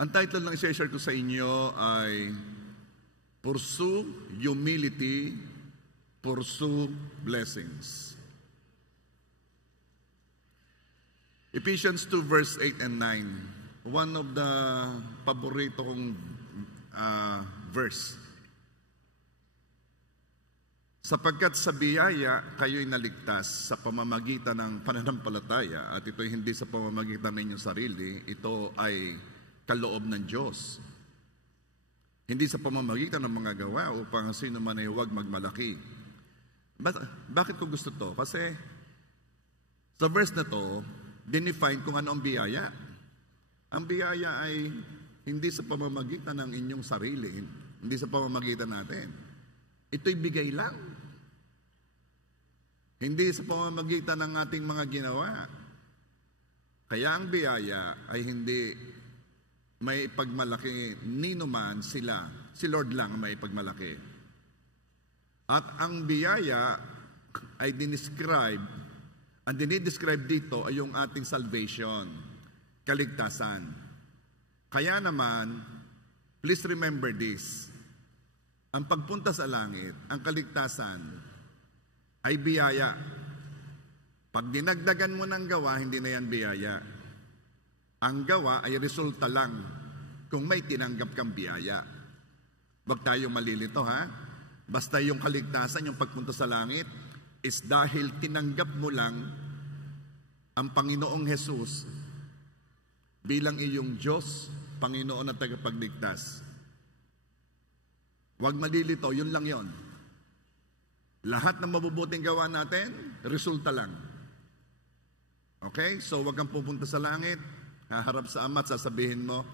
Ang title ng i-share ko sa inyo ay Pursue Humility, Pursue Blessings. Ephesians 2 verse 8 and 9. One of the paborito kong verse. Sapagkat sa biyaya kayo'y naligtas sa pamamagitan ng pananampalataya, at ito'y hindi sa pamamagitan ng inyong sarili, ito ay kaloob ng Diyos. Hindi sa pamamagitan ng mga gawa upang sino man ay huwag magmalaki. Bakit ko gusto to? Kasi sa verse na to, dinefine kung ano ang biyaya. Ang biyaya ay hindi sa pamamagitan ng inyong sarili, hindi sa pamamagitan natin. Ito'y bigay lang. Hindi sa pamamagitan ng ating mga ginawa. Kaya ang biyaya ay hindi may pagmalaki nino man sila. Si Lord lang may pagmalaki. At ang biyaya ay ang dinidescribe dito ay yung ating salvation, kaligtasan. Kaya naman, please remember this. Ang pagpunta sa langit, ang kaligtasan, ay biyaya. Pag dinagdagan mo ng gawa, hindi na yan biyaya. Ang gawa ay resulta lang kung may tinanggap kang biyaya. Huwag tayo malilito, ha? Basta yung kaligtasan, yung pagpunta sa langit, is dahil tinanggap mo lang ang Panginoong Jesus bilang iyong Diyos, Panginoon at tagapagligtas. Huwag malilito, yun lang yon. Lahat ng mabubuting gawa natin, resulta lang. Okay? So, huwag kang pupunta sa langit, haharap sa Ama at sasabihin mo,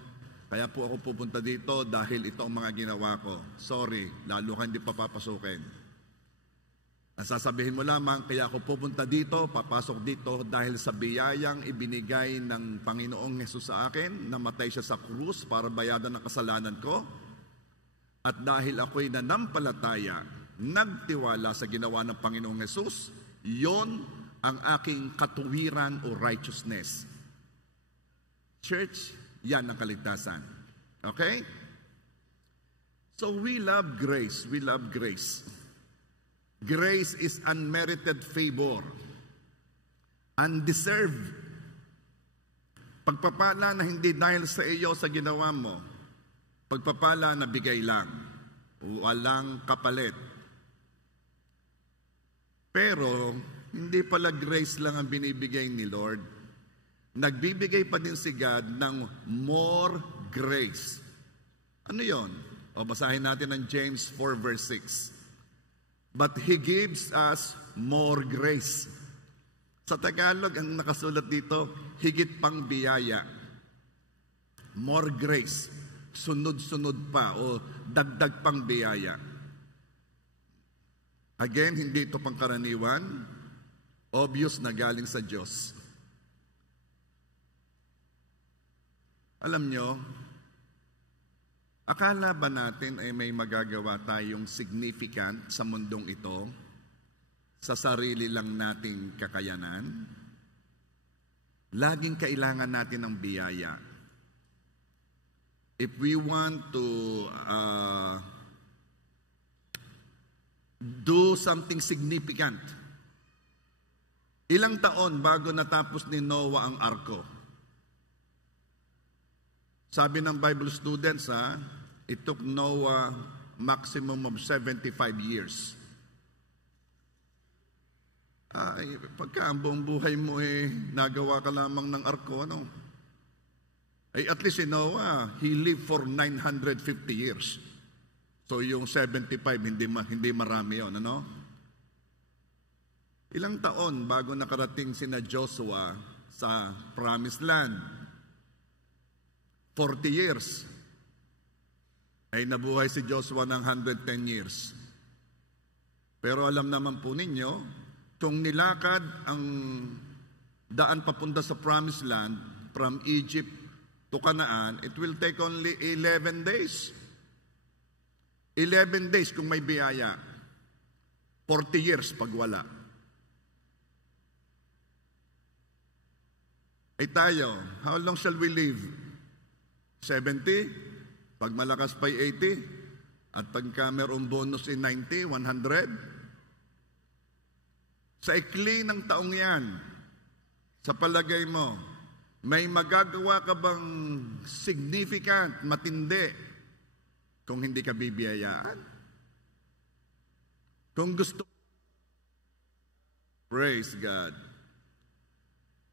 kaya po ako pupunta dito dahil ito ang mga ginawa ko. Sorry, lalo ka hindi papapasukin. Sasabihin mo lamang, kaya ako pupunta dito, papasok dito dahil sa biyayang ibinigay ng Panginoong Hesus sa akin, namatay siya sa krus para bayadan ng kasalanan ko. At dahil ako'y nanampalataya, nagtiwala sa ginawa ng Panginoong Hesus, yon ang aking katuwiran o righteousness. Church, yan ang kaligtasan. Okay? So we love grace. We love grace. Grace is unmerited favor. Undeserved. Pagpapala na hindi dahil sa iyo sa ginawa mo. Pagpapala na bigay lang. Walang kapalit. Pero, hindi pala grace lang ang binibigay ni Lord. Nagbibigay pa din si God ng more grace. Ano yon? O basahin natin ang James 4 verse 6. But He gives us more grace. Sa Tagalog, ang nakasulat dito, higit pang biyaya. More grace. Sunod-sunod pa o dagdag pang biyaya. Again, hindi ito pangkaraniwan. Obvious na galing sa Diyos. Alam nyo, akala ba natin ay may magagawa tayong significant sa mundong ito sa sarili lang nating kakayanan? Laging kailangan natin ng biyaya. If we want to do something significant, ilang taon bago natapos ni Noah ang arko? Sabi ng Bible students, it took Noah maximum of 75 years. Pagka ang buong buhay mo nagawa ka lamang ng arko, ano? At least si Noah, he lived for 950 years. So yung 75, hindi marami yun, ano? Ilang taon bago nakarating sina Joshua sa Promised Land? 40 years. Ay nabuhay si Joshua ng 110 years. Pero alam naman po ninyo, kung nilakad ang daan papunta sa Promised Land from Egypt to Canaan, it will take only 11 days. 11 days kung may biyaya. 40 years pag wala. Ay tayo, how long shall we live? 70, pag malakas pa 80, at pagka mayroong bonus in 90, 100. Sa ikli ng taong yan, sa palagay mo, may magagawa ka bang significant, matindi, kung hindi ka bibiyayaan? Kung gusto, praise God.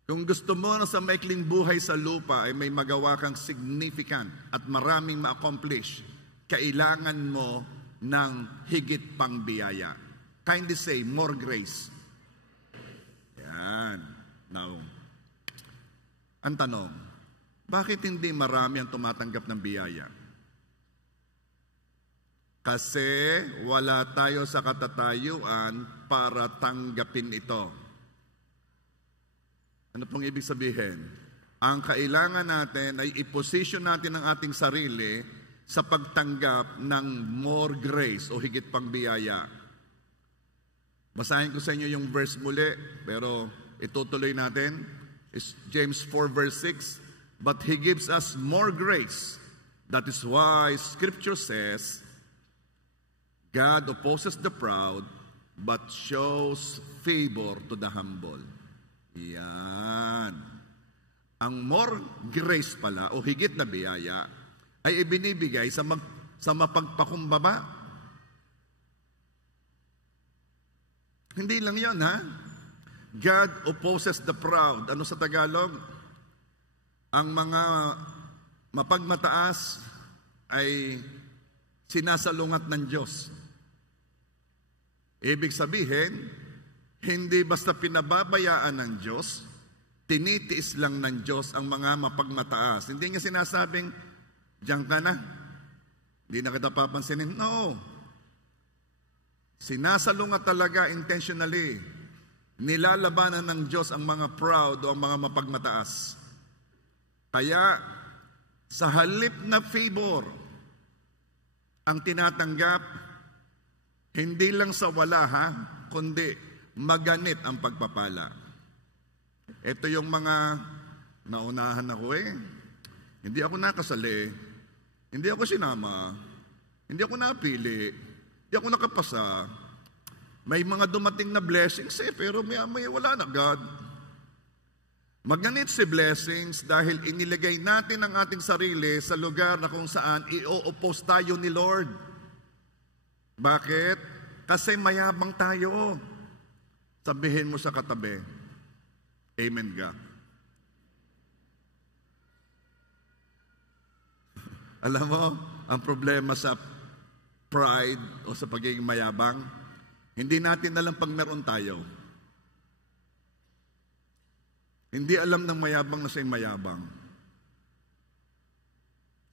Kung gusto mo na sa maikling buhay sa lupa ay may magawa kang significant at maraming ma-accomplish, kailangan mo ng higit pang biyaya. Kindly say, more grace. Yan. Now, ang tanong, bakit hindi marami ang tumatanggap ng biyaya? Kasi wala tayo sa katatayuan para tanggapin ito. Ano pong ibig sabihin? Ang kailangan natin ay i-position natin ang ating sarili sa pagtanggap ng more grace o higit pang biyaya. Basahin ko sa inyo yung verse muli, pero itutuloy natin. It's James 4 verse 6. But He gives us more grace. That is why Scripture says, God opposes the proud, but shows favor to the humble. Yan. Ang more grace pala, o higit na biyaya, ay ibinibigay sa mapagpakumbaba. Hindi lang yon, ha? God opposes the proud. Ano sa Tagalog? Ang mga mapagmataas ay sinasalungat ng Diyos. Ibig sabihin, hindi basta pinababayaan ng Diyos, tinitiis lang ng Diyos ang mga mapagmataas. Hindi niya sinasabing, diyan ka na, hindi na kita papansinin. No. Sinasalungat talaga intentionally. Nilalabanan ng Diyos ang mga proud o ang mga mapagmataas. Kaya, sa halip na favor, ang tinatanggap, hindi lang sa wala, ha, kundi maganit ang pagpapala. Ito yung mga naunahan ako Hindi ako nakasali, hindi ako sinama, hindi ako napili, hindi ako nakapasa. May mga dumating na blessings pero maya-maya wala na, God. Maganit si blessings dahil inilagay natin ang ating sarili sa lugar na kung saan i-oppose tayo ni Lord. Bakit? Kasi mayabang tayo. Sabihin mo sa katabi, Amen ka. Alam mo, ang problema sa pride o sa pagiging mayabang, hindi natin alam pag meron tayo. Hindi alam ng mayabang na siya'y mayabang.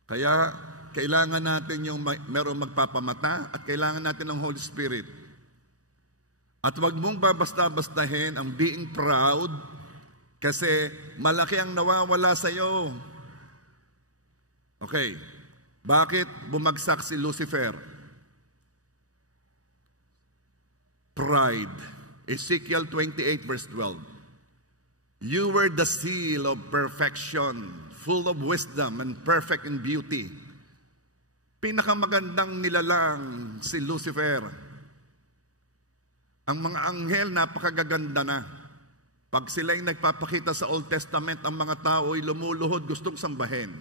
Kaya, kailangan natin yung merong magpapamata at kailangan natin ng Holy Spirit. At wag mong babasta-bastahin ang being proud kasi malaki ang nawawala sa iyo. Okay. Bakit bumagsak si Lucifer? Pride. Ezekiel 28 verse 12. You were the seal of perfection, full of wisdom and perfect in beauty. Pinakamagandang nilalang si Lucifer. Ang mga anghel napakagaganda na. Pag sila'y nagpapakita sa Old Testament, ang mga tao ay lumuluhod, gustong sambahin.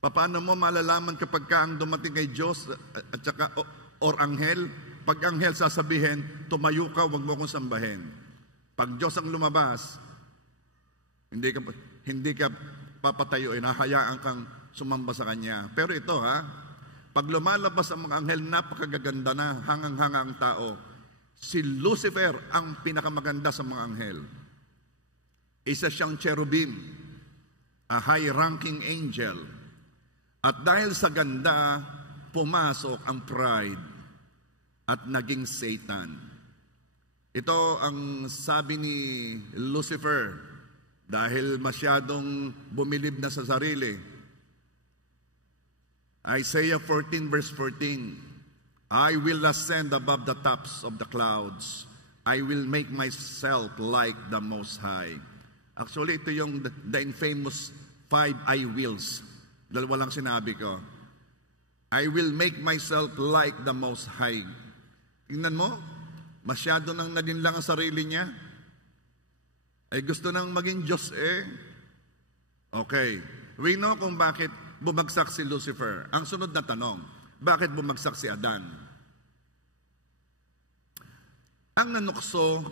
Paano mo malalaman kapag ka ang dumating kay Diyos at saka or anghel? Pag anghel sasabihin, tumayo ka, huwag mo akong sambahin. Pag Diyos ang lumabas, hindi ka papatayo, nahayaan kang sumamba sa Kanya. Pero ito pag lumalabas ang mga anghel, napakagaganda na, hangang-hanga ang tao. Si Lucifer ang pinakamaganda sa mga anghel. Isa siyang cherubim, a high-ranking angel. At dahil sa ganda, pumasok ang pride at naging Satan. Ito ang sabi ni Lucifer, dahil masyadong bumilib na sa sarili. Isaiah 14 verse 14, I will ascend above the tops of the clouds. I will make myself like the Most High. Actually, ito yung the infamous 5 I wills Dalawa lang sinabi ko. I will make myself like the Most High. Tingnan mo, masyado nang naging lang ang sarili niya. Ay gusto nang maging Diyos eh. Okay. We know kung bakit bumagsak si Lucifer. Ang sunod na tanong, bakit bumagsak si Adan? Ang nanukso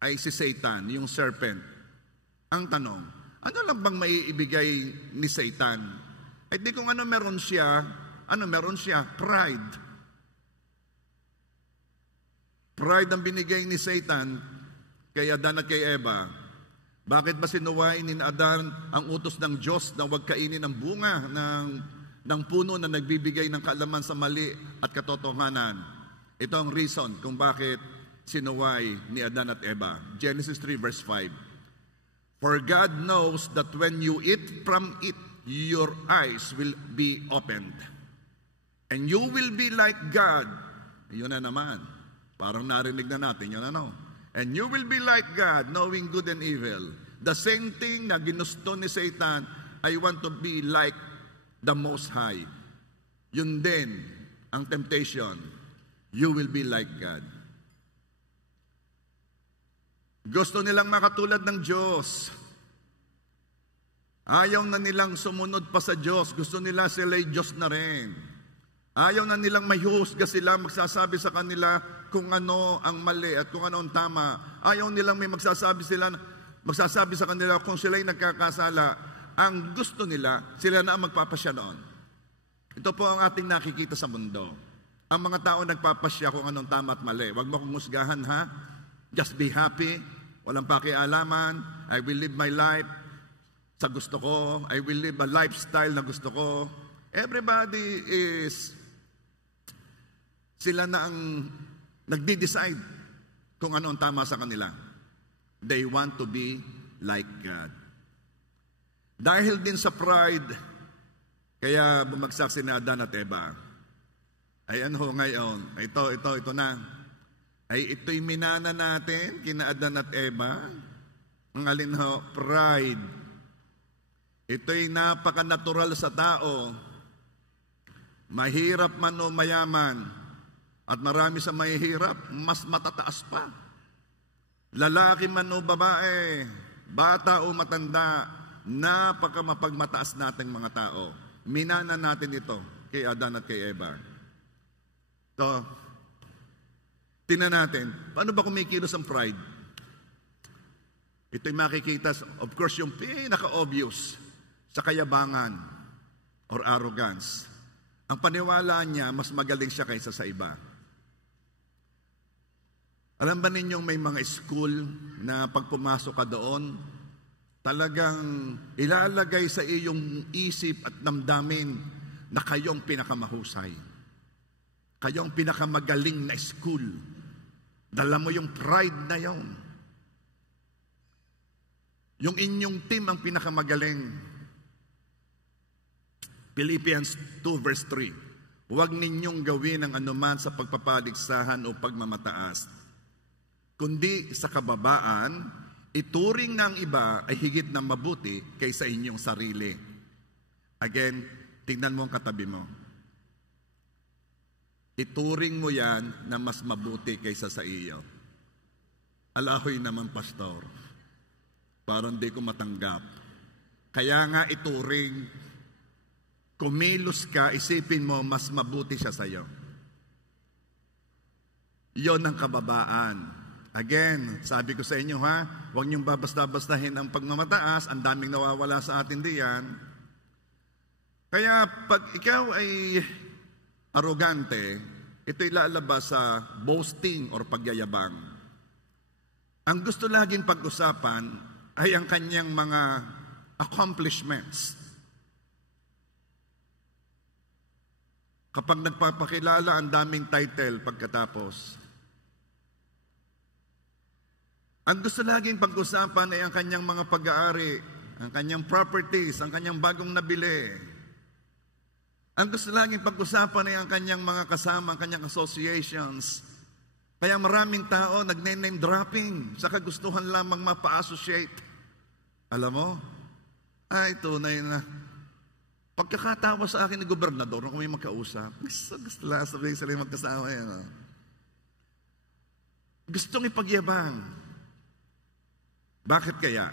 ay si Satan, yung serpent. Ang tanong, ano lang bang maiibigay ni Satan? Ay di kung ano meron siya? Pride. Pride ang binigay ni Satan kay Adan at kay Eva. Bakit ba sinuway ni Adan ang utos ng Diyos na huwag kainin ng bunga ng puno na nagbibigay ng kaalaman sa mali at katotohanan? Ito ang reason kung bakit sinuway ni Adan at Eva. Genesis 3 verse 5. For God knows that when you eat from it, your eyes will be opened. And you will be like God. Yun na naman. Parang narinig na natin yun ano. And you will be like God, knowing good and evil. The same thing na ginusto ni Satan, I want to be like the Most High. Yun din ang temptation. You will be like God. Gusto nilang makatulad ng Diyos. Ayaw na nilang sumunod pa sa Diyos. Gusto nila sila'y Diyos na rin. Ayaw na nilang may husga sila, magsasabi sa kanila kung ano ang mali at kung ano ang tama. Ayaw nilang may magsasabi sa kanila kung sila'y nagkakasala. Ang gusto nila, sila na ang magpapasya noon. Ito po ang ating nakikita sa mundo. Ang mga tao nagpapasya kung anong tama at mali. Huwag mo kong husgahan ha. Just be happy. Walang pakialaman. I will live my life sa gusto ko. I will live a lifestyle na gusto ko. Everybody is, sila na ang nagdi-decide kung ano ang tama sa kanila. They want to be like God. Dahil din sa pride, kaya bumagsak si Adan at Eva. Ay ano ngayon? Ito na. Ay ito'y minana natin, kina Adan at Eva. Ang alin ho? Pride. Ito'y napaka-natural sa tao. Mahirap man o mayaman, at marami sa mahihirap, mas matataas pa. Lalaki man o babae, bata o matanda, napaka-mapagmataas nating mga tao. Minana natin ito kay Adan at kay Eva. So, tingnan natin, paano ba kumikilos ang pride? Ito'y makikita, of course, yung pinaka-obvious sa kayabangan or arrogance. Ang paniwala niya, mas magaling siya kaysa sa iba. Alam ba ninyong may mga school na pag pumasok ka doon, talagang ilalagay sa iyong isip at damdamin na kayong pinakamahusay. Kayong pinakamagaling na school. Dala mo yung pride na yon. Yung inyong team ang pinakamagaling. Philippians 2 verse 3. Huwag ninyong gawin ang anuman sa pagpapaligsahan o pagmamataas, kundi sa kababaan, ituring ng iba ay higit na mabuti kaysa inyong sarili. Again, tingnan mo ang katabi mo. Ituring mo yan na mas mabuti kaysa sa iyo. Alahoy naman, pastor. Parang di ko matanggap. Kaya nga ituring. Kumilos ka, isipin mo, mas mabuti siya sa iyo. Iyon ang kababaan. Again, sabi ko sa inyo ha, huwag niyong babasta-bastahin ang pagmamataas, ang daming nawawala sa atin diyan. Kaya pag ikaw ay arrogante, ito'y lalabas sa boasting or pagyayabang. Ang gusto laging pag-usapan ay ang kanyang mga accomplishments. Kapag nagpapakilala, ang daming title pagkatapos. Ang gusto laging pag-usapan ay ang kanyang mga pag-aari, ang kanyang properties, ang kanyang bagong nabili. Ang gusto laging pag-usapan ay ang kanyang mga kasama, ang kanyang associations. Kaya maraming tao nagne-name dropping sa kagustuhan lamang mapa-associate. Alam mo, ay tunay na. Pagkakatawa sa akin ni gobernador, nung kami magkausap, gusto lang sabihin sila magkasama yan. Gustong ipagyabang. Bakit kaya?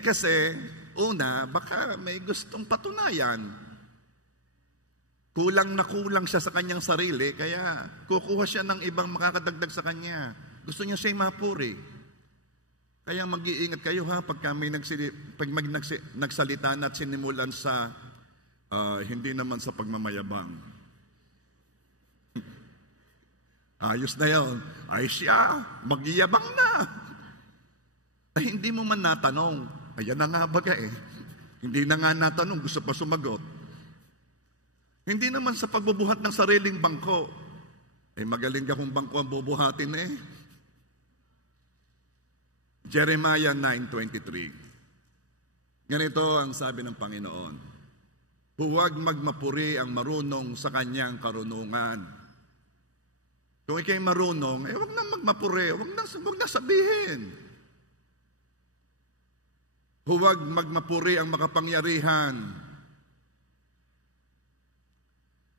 Kasi, una, baka may gustong patunayan. Kulang na kulang siya sa kanyang sarili, kaya kukuha siya ng ibang makakadagdag sa kanya. Gusto niya siya'y mapuri. Kaya mag-iingat kayo pagka may nagsalita na at sinimulan sa hindi naman sa pagmamayabang. Ayos na yun. Ay siya, magyabang na. Ay hindi mo man natanong. Ayan na nga baga Hindi na nga natanong, gusto pa sumagot. Hindi naman sa pagbubuhat ng sariling bangko. Magaling ka kung bangko ang bubuhatin Jeremiah 9:23. Ganito ang sabi ng Panginoon. Huwag magmapuri ang marunong sa kanyang karunungan. Kung ikay marunong, huwag na magmapuri, huwag na sabihin. Huwag magmapuri ang makapangyarihan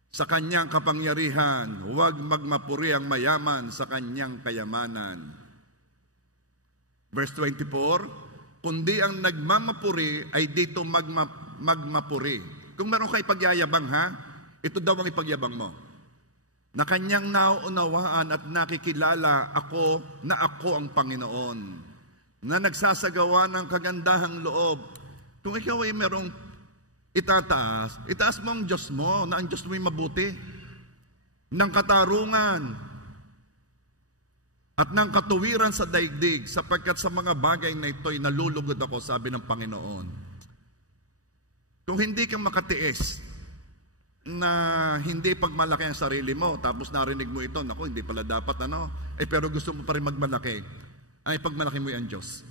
sa kanyang kapangyarihan. Huwag magmapuri ang mayaman sa kanyang kayamanan. Verse 24, kundi ang nagmamapuri ay dito magmapuri. Kung meron ka ipagyayabang ito daw ang ipagyabang mo. Na kanyang nauunawaan at nakikilala ako na ako ang Panginoon. Na nagsasagawa ng kagandahang loob. Kung ikaw ay merong itaas mo ang Diyos mo, na ang Diyos mo ay mabuti. Ng katarungan at ng katuwiran sa daigdig, sapagkat sa mga bagay na ito'y nalulugod ako, sabi ng Panginoon. Kung hindi ka makatiis na hindi pagmalaki ang sarili mo, tapos narinig mo ito, naku, hindi pala dapat pero gusto mo pa rin magmalaki, ang ipagmalaki mo ay ang Diyos.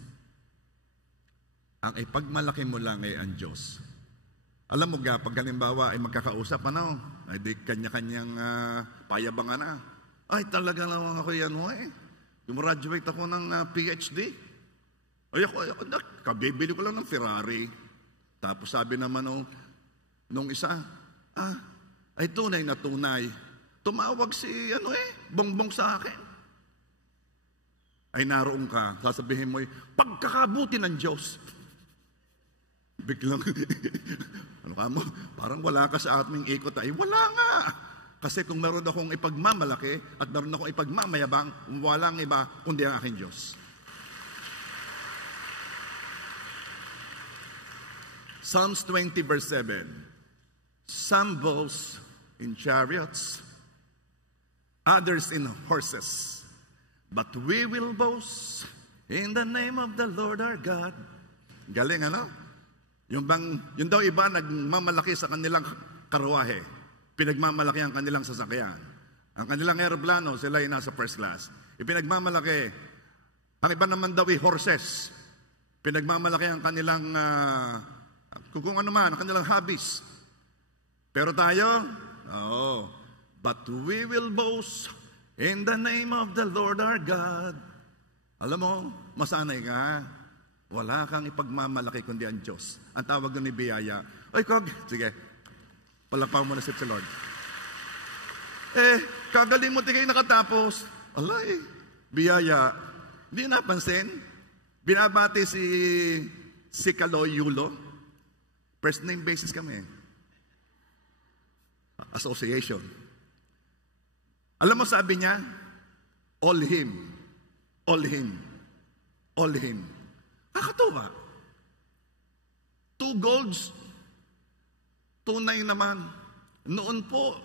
Ang ipagmalaki mo lang ay ang Diyos. Alam mo pag halimbawa ay magkakausap, ay di kanya-kanyang payabangan na. Ay, talaga naman ako yan Gumraduate ako ng PhD. Ay, ako, kabibili ko lang ng Ferrari. Tapos sabi naman nung isa, ay tunay na tunay. Tumawag si Bongbong sa akin. Ay naroon ka, sasabihin mo, pagkakabuti ng Diyos. Biglang, parang wala ka sa ating ikot. Ay, wala nga. Kasi kung meron akong ipagmamalaki at meron akong ipagmamayabang, walang iba kundi ang aking Diyos. Psalms 20 verse 7. Some boast in chariots, others in horses, but we will boast in the name of the Lord our God. Galing Yung daw iba nagmamalaki sa kanilang karwahe. Pinagmamalaki ang kanilang sasakyan. Ang kanilang aeroplano, sila ay nasa first class. Ipinagmamalaki. Ang iba naman daw ay horses. Pinagmamalaki ang kanilang, kung ano man, ang kanilang hobbies. Pero tayo, but we will boast in the name of the Lord our God. Alam mo, masanay ka, wala kang ipagmamalaki kundi ang Diyos. Ang tawag doon ni biyaya. Ay, sige. Palakpakan mo na si Lord. Kagaling mo tigay nakatapos. Alay, biyaya. Hindi napansin. Binabati si Kaloy Yulo. First name basis kami. Association. Alam mo sabi niya, all him. All him. All him. Kakatuwa. 2 golds. Tunay naman. Noon po,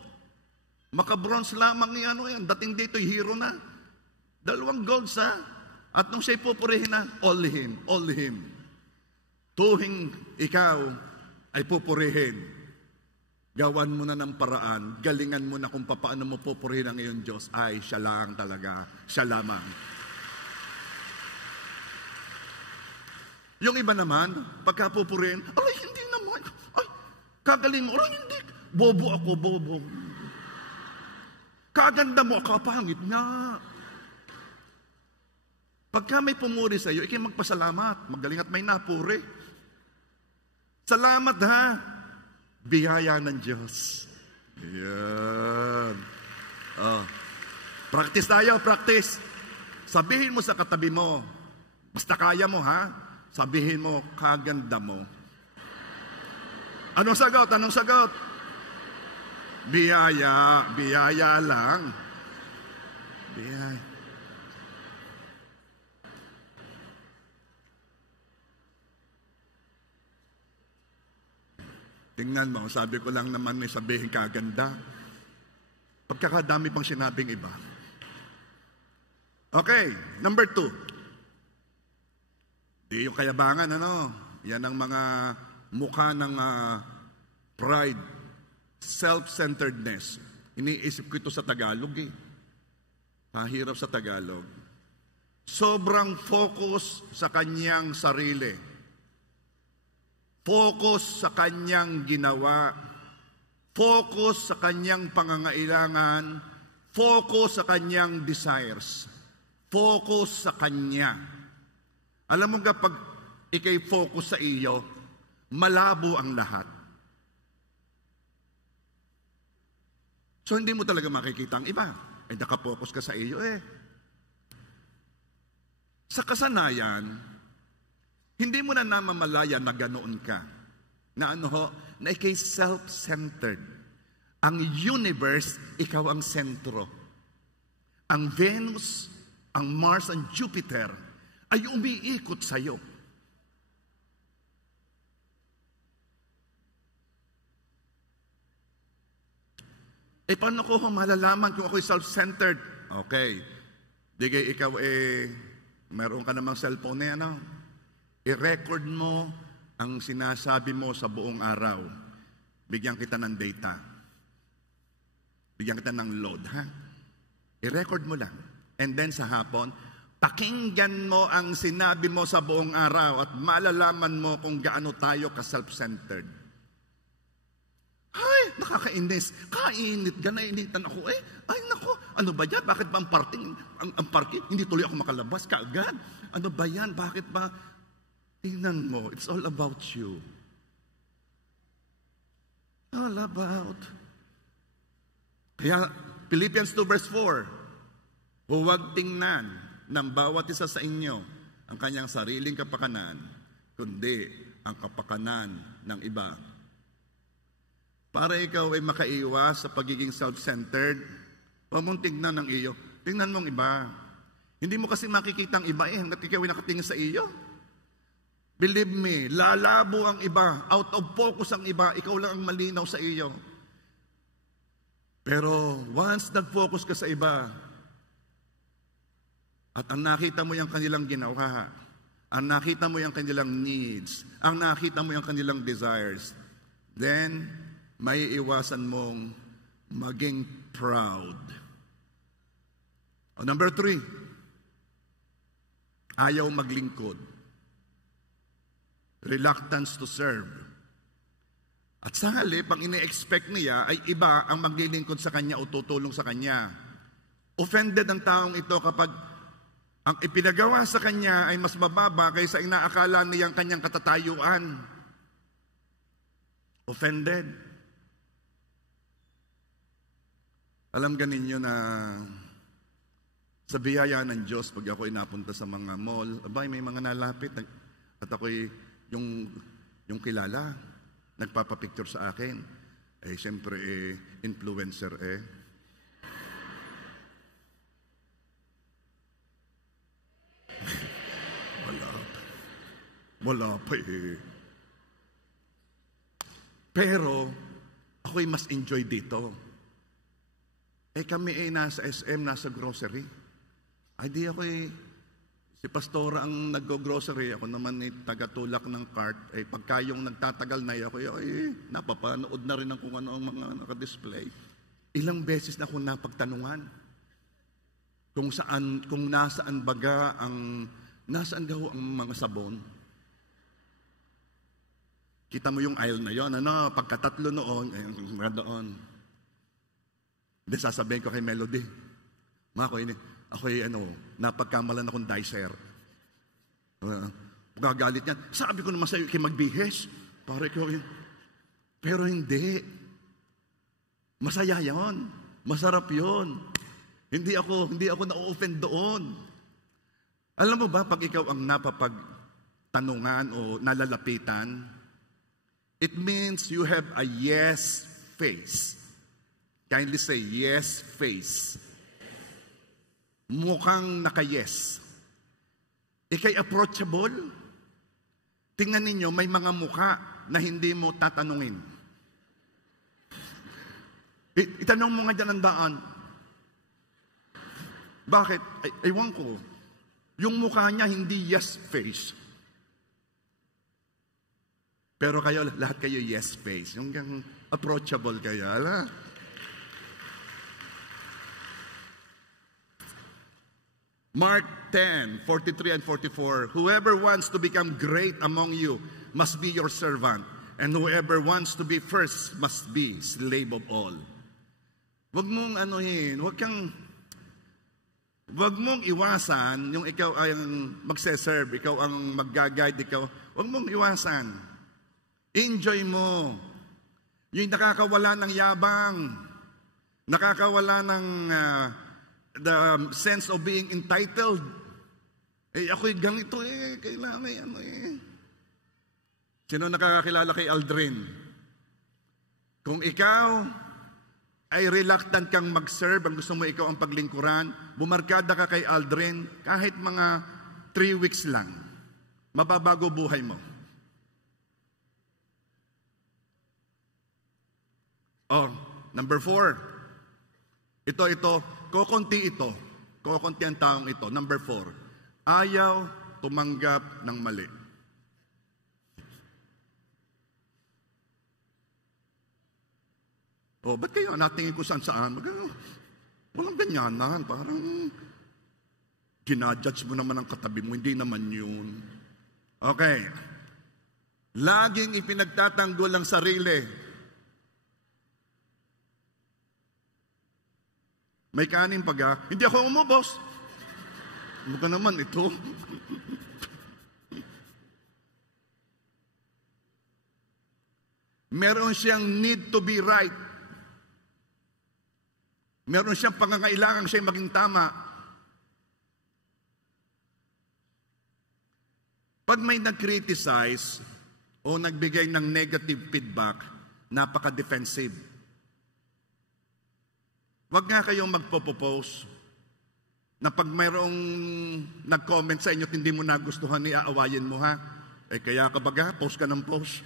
maka-bronze lamang yan. Dating dito, hero na. 2 golds At nung siya'y pupurihin na, all him, all him. Tuwing ikaw ay pupurihin, gawan mo na ng paraan, galingan mo na kung paano mo pupurihin ang iyong Diyos. Ay, siya lang talaga. Siya lamang. Yung iba naman, pagka pupurihin, ay, hindi naman. Ay, kagaling mo. Ay, hindi. Bobo ako, bobo. Kaganda mo, kapangit nga. Pagka may pumuri sa iyo, ikay magpasalamat. Magaling at may napuri. Salamat ha. Biyaya ng Diyos. Ayan. Oh. Practice tayo, practice. Sabihin mo sa katabi mo, basta kaya mo ha, sabihin mo, kaganda mo. Anong sagot? Anong sagot? Biyaya. Biyaya lang. Biyaya. Tingnan mo, sabi ko lang naman may sabihin kaganda. Pagkakadami pang sinabing iba. Okay, number 2. Di yung kayabangan, ano? Yan ang mga mukha ng pride, self-centeredness. Iniisip ko ito sa Tagalog eh. Mahirap sa Tagalog. Sobrang focus sa kanyang sarili. Focus sa kanyang ginawa. Focus sa kanyang pangangailangan. Focus sa kanyang desires. Focus sa kanya. Alam mo kapag ikay focus sa iyo, malabo ang lahat. So hindi mo talaga makikita ang iba. Ay nakapokus ka sa iyo eh. Sa kasanayan, hindi mo na namamalaya na ganoon ka. Na ano ho, na ikay self-centered. Ang universe, ikaw ang sentro. Ang Venus, ang Mars, ang Jupiter, ay umiikot sa iyo. Eh, paano ko malalaman kung ako'y self-centered? Okay. Digay ikaw meron ka namang cellphone na yan, no? I-record mo ang sinasabi mo sa buong araw. Bigyan kita ng data. Bigyan kita ng load, ha? I-record mo lang. And then sa hapon, pakinggan mo ang sinabi mo sa buong araw at malalaman mo kung gaano tayo ka-self-centered. Ay, nakakainis. Kainit, ganainitan ako eh. Ay, nako, ano ba yan? Bakit ba ang parking? Hindi tuloy ako makalabas kaagad. Ano ba yan? Bakit ba? Tingnan mo, it's all about you. All about. Kaya, Philippians 2 verse 4, huwag tingnan ng bawat isa sa inyo ang kanyang sariling kapakanan, kundi ang kapakanan ng iba. Para ikaw ay makaiwas sa pagiging self-centered, huwag mong tingnan ng iyo. Tingnan mong iba. Hindi mo kasi makikita ang iba hanggat ikaw ay nakatingin sa iyo. Believe me, lalabo ang iba, out of focus ang iba, ikaw lang ang malinaw sa iyo. Pero once nag-focus ka sa iba, at ang nakita mo yung kanilang ginawa, ang nakita mo yung kanilang needs, ang nakita mo yung kanilang desires, then may iwasan mong maging proud. O number 3, ayaw maglingkod. Reluctance to serve. At sa halip, ang ini-expect niya ay iba ang maglilingkod sa kanya o tutulong sa kanya. Offended ang taong ito kapag ang ipinagawa sa kanya ay mas mababa kaysa inaakala niyang kanyang katatayuan. Offended. Alam ka ninyo na sa biyaya ng Diyos, pag ako'y napunta sa mga mall, abay, may mga nalapit at ako'y yung kilala, nagpapapicture sa akin. Eh, siyempre, influencer Wala pa eh. Pero, ako'y mas enjoy dito. Eh kami nasa SM, nasa grocery. Ay di ako'y, si Pastora ang nag-grocery, ako naman tagatulak ng cart. Eh pagka yung nagtatagal na ako, napapanood na rin ang kung ano ang mga nakadisplay. Ilang beses na akong napagtanungan. Kung nasaan baga nasaan daw ang mga sabon. Kita mo yung aisle na yon, pagkatatlo noon, doon. Hindi, sasabihin ko kay Melody, ako'y napagkamalan akong dicer. Pagkagalit niyan, sabi ko naman sa'yo, magbihis. Para ikaw Pero hindi. Masaya yon. Masarap yon. Hindi ako na-offend doon. Alam mo ba, pag ikaw ang napapagtanungan o nalalapitan, it means you have a yes face. Kindly say, yes face. Mukhang naka-yes. Ika'y approachable. Tingnan ninyo, may mga mukha na hindi mo tatanungin. Itanong mo nga dyan ang daan. Bakit? Ewan ko. Yung mukha niya hindi yes face. Pero kayo, lahat kayo yes face. Yung approachable kayo. Ala? Mark 10:43 and 44. Whoever wants to become great among you must be your servant. And whoever wants to be first must be slave of all. Wag mong wag mong iwasan yung ikaw ay magse-serve, ikaw ang mag-guide, wag mong iwasan. Enjoy mo. Yung nakakawala ng yabang, nakakawala ng the sense of being entitled. Ako'y ganito kailangan Sino nakakakilala kay Aldrin? Kung ikaw ay reluctant kang mag-serve, ang gusto mo ikaw ang paglingkuran, bumarkada ka kay Aldrin, kahit mga 3 weeks lang, mababago buhay mo. Number 4. Ito, kokonti ang taong ito. Number 4, ayaw tumanggap ng mali. Ba't kayo natingin ko saan? Walang ganyanan. Parang ginajudge mo naman ang katabi mo. Hindi naman yun. Okay. Laging ipinagtatanggol ang sarili. May kanin pag hindi ako umubos. Ano ka naman ito? Meron siyang need to be right. Meron siyang pangangailangan siya maging tama. Pag may nag-criticize o nagbigay ng negative feedback, napaka-defensive. Huwag nga kayong magpo-propose na pag mayroong nag-comment sa inyo at hindi mo nagustuhan, iaawayin mo ha. Kaya ka baga, post ka ng post.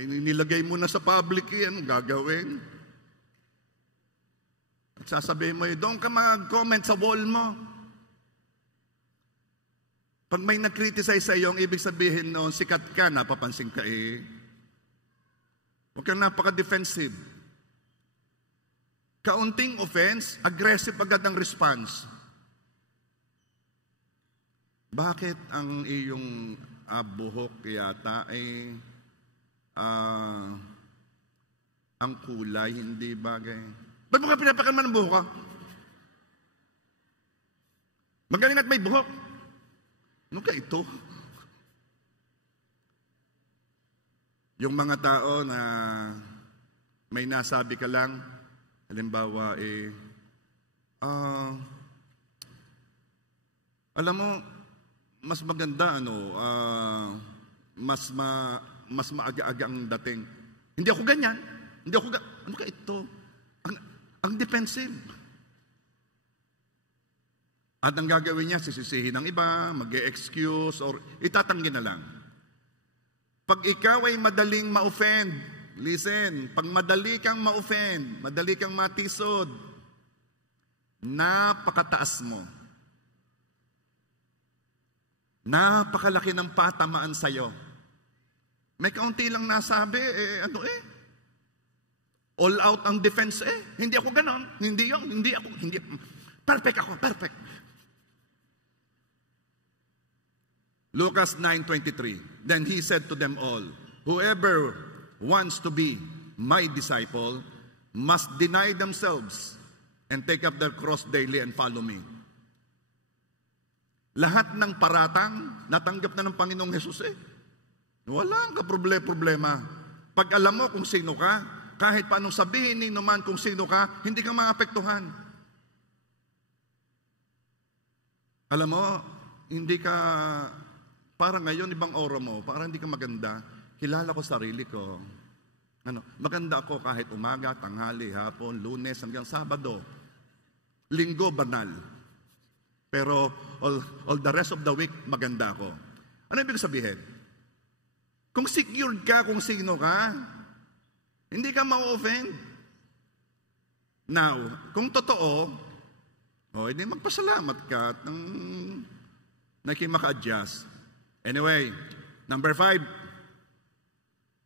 Nilagay mo na sa public yan, gagawin. At sasabihin mo, doon ka mag-comment sa wall mo. Pag may nag-criticize sa iyo, ang ibig sabihin noon, sikat ka, napapansin ka Huwag kang napaka-defensive. Kaunting offense, aggressive agad ang response. Bakit ang iyong buhok yata ay ang kulay hindi bagay? Ba't mo ka pinapakalman ng buhok ka? Magaling at may buhok. Ano ka ito? Yung mga tao na may nasabi ka lang, halimbawa alam mo, mas maganda mas maaga-aga ang dating. Hindi ako ganyan. Ano ka ito? Ang defensive. At ang gagawin niya, sisisihin ng iba, mag-e-excuse, or itatanggi na lang. Pag ikaw ay madaling ma-offend, listen, pag madali kang ma-offend, madali kang matisod, napakataas mo. Napakalaki ng patamaan sa'yo. May kaunti lang nasabi, all out ang defense, hindi ako ganon, hindi ako, perfect ako, perfect. Lucas 9:23, then he said to them all, whoever wants to be my disciple must deny themselves and take up their cross daily and follow me. Lahat ng paratang, natanggap na ng Panginoong Jesus Walang problema. Pag alam mo kung sino ka, kahit paanong sabihin ni naman kung sino ka, hindi ka maapektuhan. Alam mo, hindi ka, parang ngayon, ibang aura mo, parang hindi ka maganda. Kilala ko sarili ko. Maganda ako kahit umaga, tanghali, hapon, Lunes, hanggang Sabado. Linggo, banal. Pero all the rest of the week, maganda ako. Ano ibig sabihin? Kung secured ka kung sino ka, hindi ka ma-offend. Now, kung totoo, hindi magpasalamat ka at nakimaka-adjust. Anyway, number 5.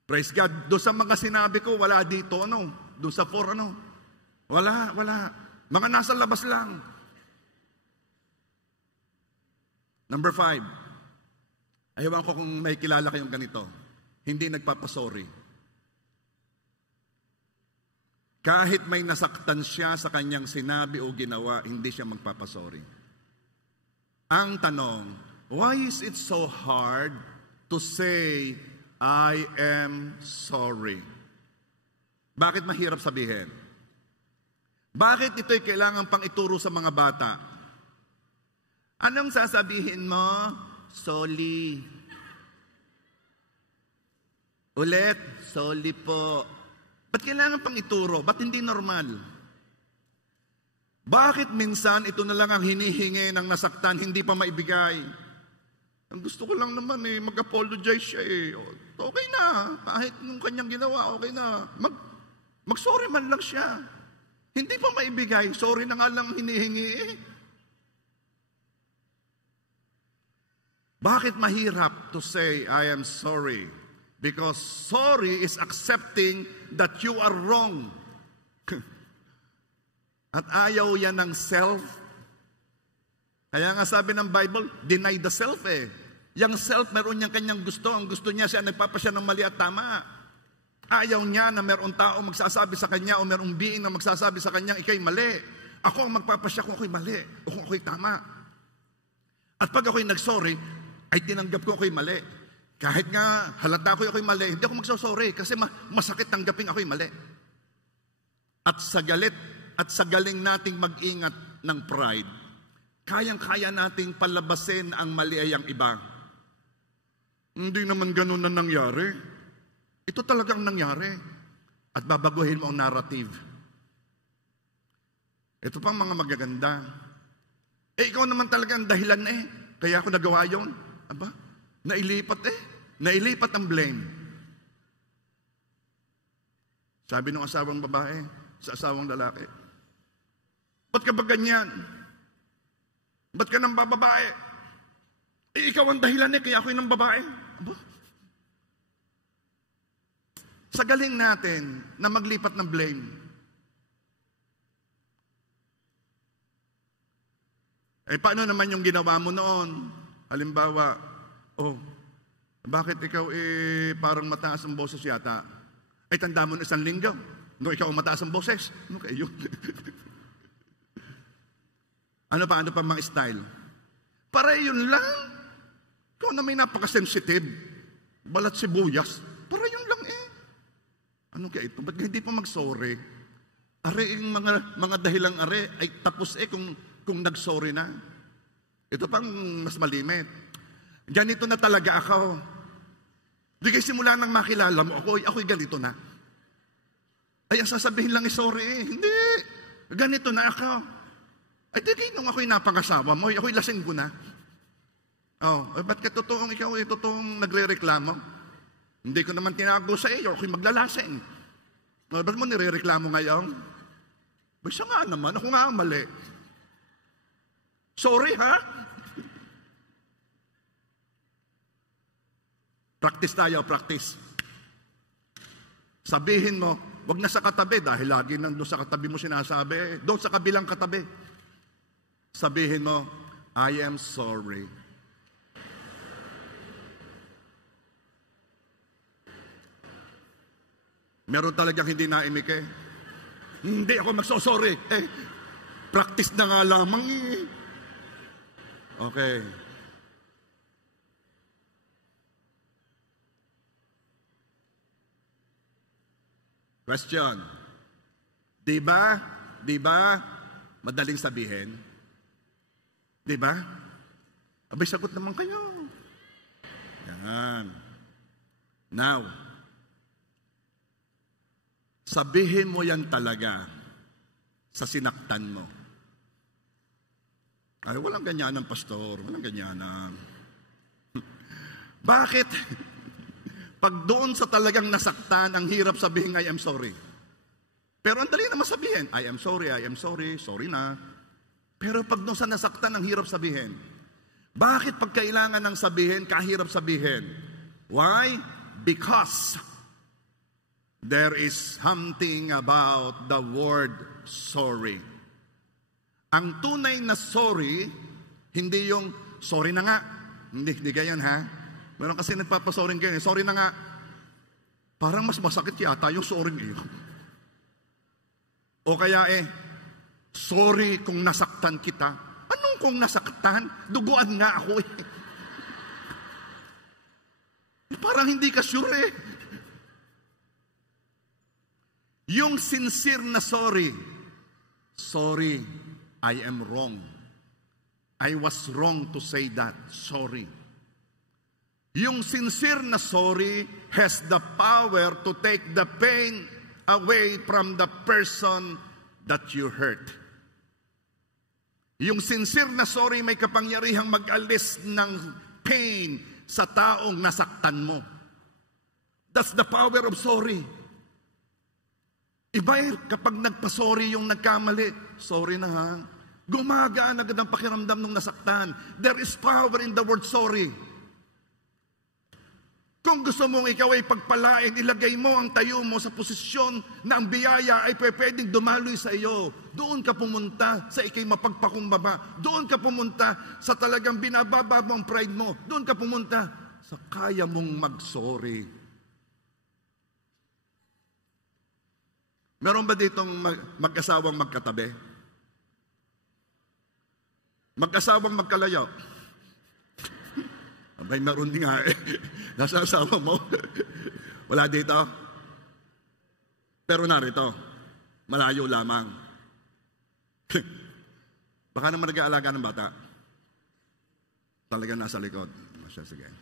Praise God. Doon sa mga sinabi ko, wala dito, Doon sa 4, Wala. Mga nasa labas lang. Number 5. Ayawan ko kung may kilala kayong ganito. Hindi nagpapasorry. Kahit may nasaktan siya sa kanyang sinabi o ginawa, hindi siya magpapasorry. Ang tanong, why is it so hard to say, I am sorry? Bakit mahirap sabihin? Bakit ito'y kailangan pang ituro sa mga bata? Anong sasabihin mo? Sorry. Ulit, sorry po. Ba't kailangan pang ituro? Ba't hindi normal? Bakit minsan ito na lang ang hinihingi ng nasaktan, hindi pa maibigay? Ang gusto ko lang naman mag-apologize siya Okay na. Kahit nung kanyang ginawa, okay na. Mag-sorry man lang siya. Hindi pa maibigay. Sorry na nga lang hinihingi Bakit mahirap to say, I am sorry? Because sorry is accepting that you are wrong. At ayaw yan ng self. Kaya nga sabi ng Bible, deny the self Yang self, meron niyang kanyang gusto. Ang gusto niya siya, nagpapasya ng mali at tama. Ayaw niya na meron tao magsasabi sa kanya o merong being na magsasabi sa kanya, ikay mali. Ako ang magpapasya kung ako'y mali o kung ako'y tama. At pag ako'y nagsorry, ay tinanggap ko ako'y mali. Kahit nga halata ko ako'y mali, hindi ako magsosorry kasi masakit tanggapin ako'y mali. At sa galit at sa galing nating mag-ingat ng pride, kayang-kaya nating palabasin ang mali ay ang iba. Hindi naman ganun na nangyari. Ito talagang nangyari. At babaguhin mo ang narrative. Ito pang mga magaganda. Ikaw naman talaga ang dahilan kaya ako nagawa yun. Aba, nailipat Nailipat ang blame. Sabi ng asawang babae sa asawang lalaki, ba't ka ba ganyan? Ba't ka nang bababae? Ikaw ang dahilan kaya ako'y nang babae. Aba? Sa galing natin na maglipat ng blame. Paano naman yung ginawa mo noon? Halimbawa, bakit ikaw parang mataas ang boses yata? Tanda mo na 1 linggo. No, ikaw ang mataas ang boses. Ano kayo? Ano pa mga style? Para yun lang. Ikaw na may napaka-sensitive. Balat sibuyas. Para yun lang Ano kaya ito? Ba't hindi pa mag-sorry? Are yung mga dahilang ay tapos kung nag-sorry na. Ito pang mas malimit. Ganito na talaga ako. Di kayo simula nang makilala mo ako'y ganito na. Ay, ang sasabihin lang sorry Hindi. Ganito na ako. Ay, di kayo nung ako'y napangasawa mo, ako'y lasing ko na. Ba't ka totoong ikaw totoong nagre-reklamo? Hindi ko naman tinago sa iyo, ako'y maglalasing. Ba't mo nire-reklamo ngayon? Siya nga naman, ako nga ang mali. Sorry, ha? Practice tayo, practice. Sabihin mo, wag na sa katabi dahil lagi nang doon sa katabi mo sinasabi. Doon sa kabilang katabi. Sabihin mo, I am sorry. Meron talagang hindi naimik Hindi ako magsosorry. Practice na nga lamang Okay. Question. Di ba? Madaling sabihin? Di ba? Abay, sagot naman kayo. Yan. Now, sabihin mo yan talaga sa sinaktan mo. Ay, walang ganyanan, pastor. Walang ganyanan. Bakit? Pag doon sa talagang nasaktan, ang hirap sabihin, I am sorry. Pero ang dali naman sabihin, I am sorry, sorry na. Pero pag doon sa nasaktan, ang hirap sabihin. Bakit pag kailangan ng sabihin, kahirap sabihin? Why? Because there is something about the word sorry. Ang tunay na sorry, hindi yung sorry na nga. Hindi ganyan, ha? Meron kasi nagpapasoring kayo, sorry na nga. Parang mas masakit yata yung sorry iyo. O kaya sorry kung nasaktan kita. Anong kung nasaktan? Duguan nga ako eh. Parang hindi ka sure eh. Yung sincere na sorry, I am wrong. I was wrong to say that. Sorry. Yung sincere na sorry has the power to take the pain away from the person that you hurt. Yung sincere na sorry may kapangyarihang mag-alis ng pain sa taong nasaktan mo. That's the power of sorry. Iba kapag nagpa-sorry yung nagkamali, sorry na ha, gumagaan agad ang pakiramdam ng nasaktan. There is power in the word sorry. Kung gusto mong ikaw ay pagpalain, ilagay mo ang tayo mo sa posisyon na ang biyaya ay pwedeng dumaloy sa iyo. Doon ka pumunta sa ikay mapagpakumbaba. Doon ka pumunta sa talagang binababa mo ang pride mo. Doon ka pumunta sa kaya mong mag-sorry. Meron ba ditong mag-asawang magkatabi? Mag-asawang magkalayo? Abay, meron din nga eh. Nasa asawa mo. Wala dito. Pero narito. Malayo lamang. Baka naman nag-aalaga ng bata. Talaga nasa likod. Sige.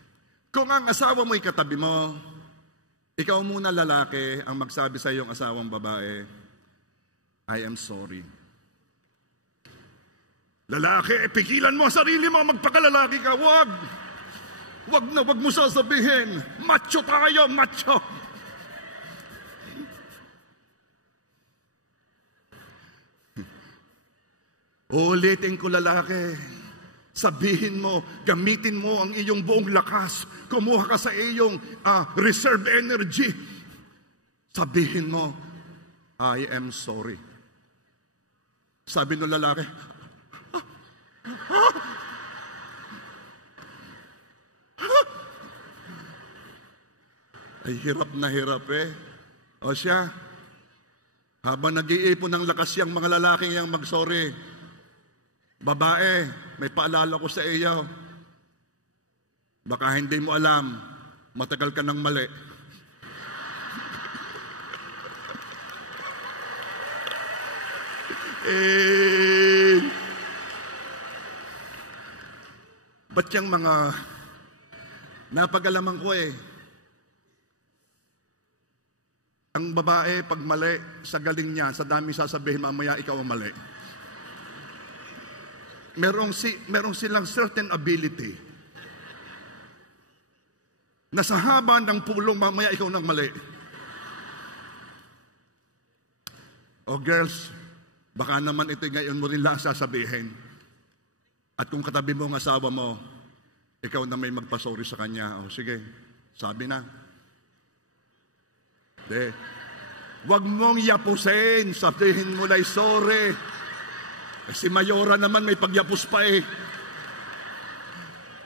Kung ang asawa mo katabi mo, ikaw muna lalaki ang magsabi sa iyong asawang babae, I am sorry. Lalaki, pigilan mo ang sarili mo, magpakalalaki ka, wag! Wag mo sasabihin, macho tayo, macho. Ulitin ko lalaki, sabihin mo, gamitin mo ang iyong buong lakas, kumuha ka sa iyong reserve energy. Sabihin mo, I am sorry. Sabi ng lalaki, ay hirap na hirap eh. O siya, habang nag-iipon ng lakas yung mga lalaking yung mag-sorry, babae, may paalala ko sa iyo. Baka hindi mo alam, matagal ka ng mali. Ba't yung mga napag-alaman ko eh, ang babae, pag mali, sa galing niya, sa dami sasabihin, mamaya ikaw ang mali. Merong silang certain ability na sa haba ng pulong, mamaya ikaw nang mali. Oh girls, baka naman ito ngayon mo rin lang sasabihin. At kung katabi mo ang asawa mo, ikaw na may magpasorry sa kanya. Oh sige, sabi na. Wag mong yapusin, sabihin mo na sorry. Si Mayora naman may pagyapos pa eh.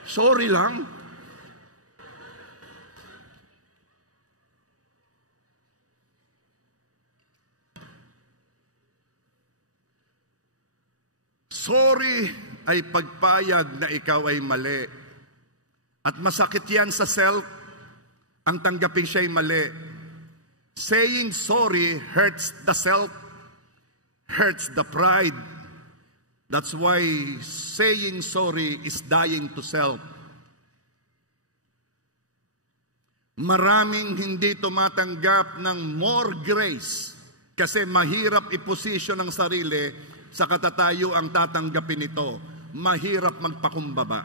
Sorry lang. Sorry ay pagpayag na ikaw ay mali. At masakit yan sa self, ang tanggapin siya'y mali. Saying sorry hurts the self, hurts the pride. That's why saying sorry is dying to self. Maraming hindi tumatanggap ng more grace kasi mahirap iposisyon ang sarili sa katatayo ang tatanggapin ito. Mahirap magpakumbaba.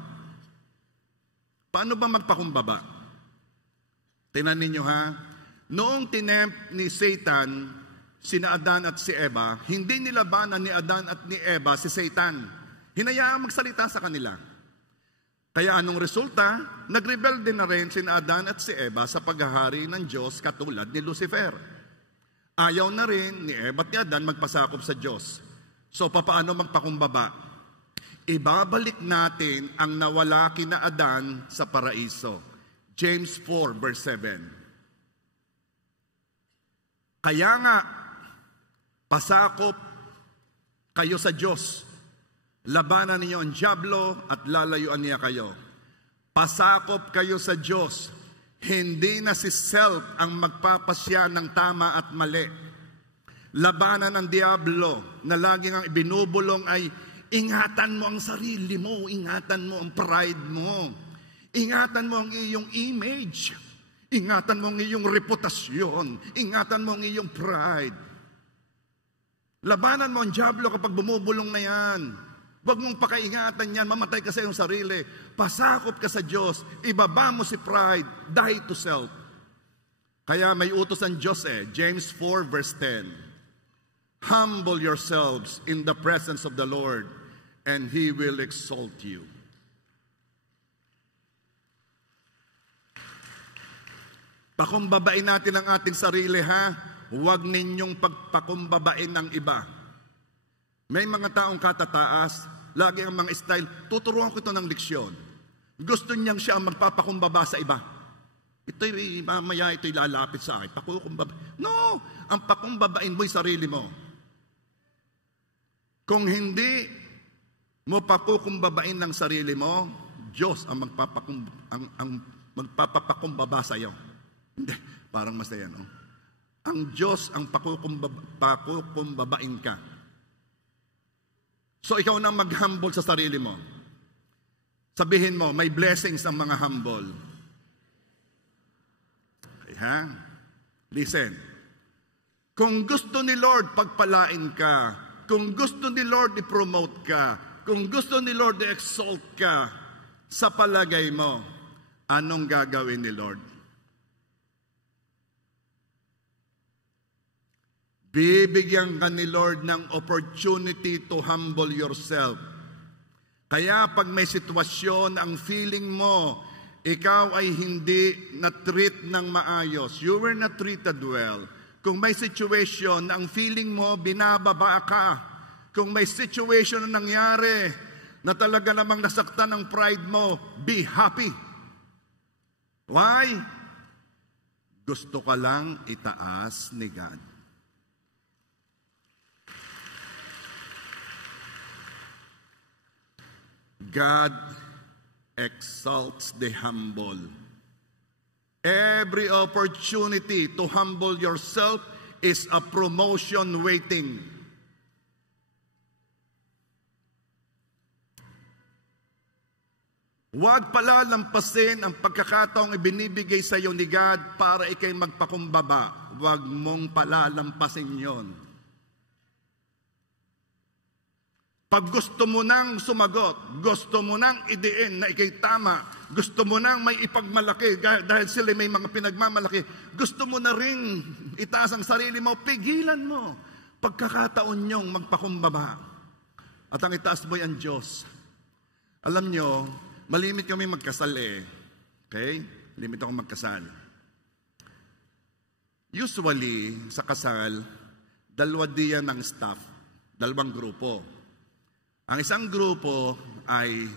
Paano ba magpakumbaba? Tingnan ninyo ha. Noong tinempt ni Satan, sina Adan at si Eva, hindi nilabanan ni Adan at ni Eva si Satan. Hinayaang magsalita sa kanila. Kaya anong resulta? Nagrebelde na rin sina Adan at si Eva sa paghahari ng Diyos katulad ni Lucifer. Ayaw na rin ni Eva at ni Adan magpasakop sa Diyos. So papaano magpakumbaba? Ibabalik natin ang nawala kina Adan sa paraiso. James 4 verse 7. Kaya nga, pasakop kayo sa Diyos. Labanan ninyo ang dyablo at lalayuan niya kayo. Pasakop kayo sa Diyos. Hindi na si self ang magpapasya ng tama at mali. Labanan ng diablo na laging ang ibinubulong ay ingatan mo ang sarili mo, ingatan mo ang pride mo, ingatan mo ang iyong image, ingatan mo ang iyong reputasyon, ingatan mo ang iyong pride. Labanan mo ang dyablo kapag bumubulong na yan. Huwag mong pakaingatan yan, mamatay ka sa iyong sarili. Pasakop ka sa Diyos, ibaba mo si pride, die to self. Kaya may utos ang Diyos James 4 verse 10. Humble yourselves in the presence of the Lord, and He will exalt you. Pakumbabain natin ang ating sarili ha. Huwag ninyong pagpakumbabain ng iba. May mga taong katataas, lagi ang mga style, tuturuan ko ito ng leksyon. Gusto niyang siya ang magpapakumbaba sa iba. Ito'y mamaya, ito'y lalapit sa akin. Pakukumbaba. No! Ang pakumbabain mo'y sarili mo. Kung hindi mo pakukumbabain ng sarili mo, Diyos ang magpapakumbaba sa iyo. Hindi, parang masaya, no? Ang Diyos ang pakukumbabain ka. So ikaw na mag-humble sa sarili mo. Sabihin mo, may blessings ang mga humble. Okay, ha? Listen. Kung gusto ni Lord pagpalain ka, kung gusto ni Lord i-promote ka, kung gusto ni Lord i-exalt ka, sa palagay mo, anong gagawin ni Lord? Bibigyan ka ni Lord ng opportunity to humble yourself. Kaya pag may sitwasyon, ang feeling mo, ikaw ay hindi na-treat ng maayos. You were not treated well. Kung may situation, ang feeling mo, binababa ka. Kung may situation na nangyari, na talaga namang nasaktan ang pride mo, be happy. Why? Gusto ka lang itaas ni God. God exalts the humble. Every opportunity to humble yourself is a promotion waiting. Huwag palalampasin ang pagkakataong ibinibigay sa iyo ni God para ikay magpakumbaba. Huwag mong palalampasin yon. Pag gusto mo nang sumagot, gusto mo nang idiin na ikay tama, gusto mo nang may ipagmalaki dahil sila may mga pinagmamalaki, gusto mo na rin itaas ang sarili mo, pigilan mo pagkakataon nyong magpakumbaba. At ang itaas mo'y ang Diyos. Alam nyo, malimit kami magkasal Okay? Limit ako magkasal. Usually, sa kasal, dalawa diyan ng staff, dalawang grupo. Ang isang grupo ay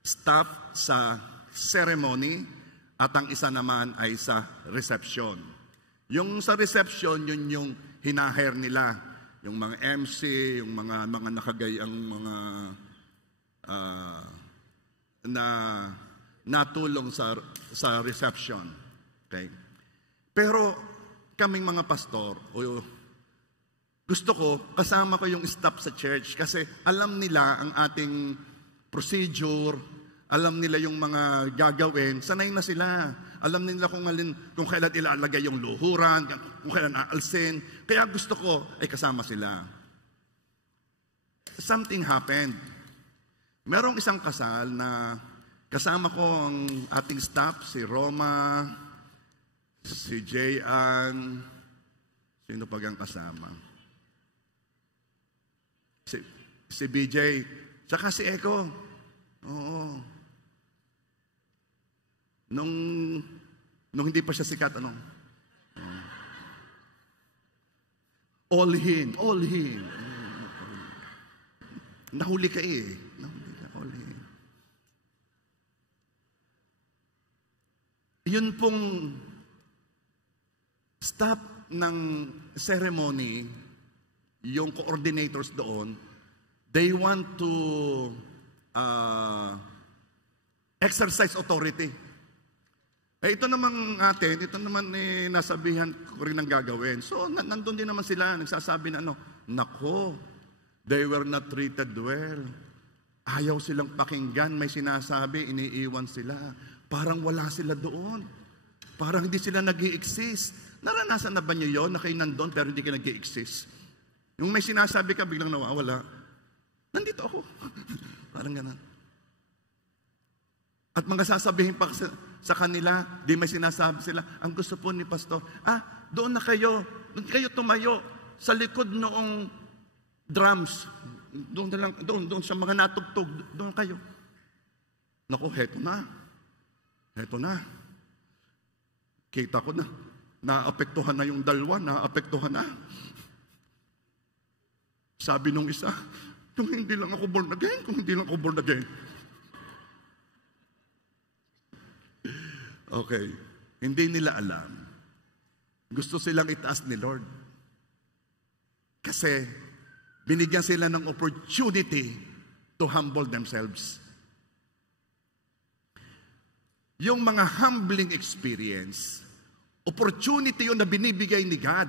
staff sa ceremony at ang isa naman ay sa reception. Yung sa reception, yun yung hinaher nila. Yung mga MC, yung mga nakagayang mga na natulong sa reception. Okay? Pero kaming mga pastor, gusto ko, kasama ko yung staff sa church kasi alam nila ang ating procedure, alam nila yung mga gagawin, sanay na sila. Alam nila kung kailan ilalagay yung luhuran, kung kailan aalsin. Kaya gusto ko ay kasama sila. Something happened. Merong isang kasal na kasama ko ang ating staff, si Roma, si Jayan, sino pag ang kasama? Si BJ, tsaka si Eko. Oo. Nung hindi pa siya sikat, all him. Nahuli ka eh. All him. Yun pong staff ng ceremony, yung coordinators doon, they want to exercise authority. Ito namang atin, ito naman nasabihan ko rin ang gagawin. So, nandun din naman sila, nagsasabi na nako, they were not treated well. Ayaw silang pakinggan, may sinasabi, iniiwan sila. Parang wala sila doon. Parang hindi sila nag-i-exist. Naranasan na ba niyo yun, na kayo nandun pero hindi ka nag-i-exist? Yung may sinasabi ka, biglang nawawala. Nandito ako. Parang ganun. At mga sasabihin pa sa kanila, di may sinasabi sila, ang gusto po ni Pastor, doon na kayo tumayo sa likod noong drums. Doon sa mga natugtog, doon kayo. Naku, heto na. Kita ko na, naapektuhan na yung dalawa, naapektuhan na. Sabi nung isa, kung hindi lang ako born again. Okay, hindi nila alam. Gusto silang itaas ni Lord. Kasi binigyan sila ng opportunity to humble themselves. Yung mga humbling experience, opportunity yun na binibigay ni God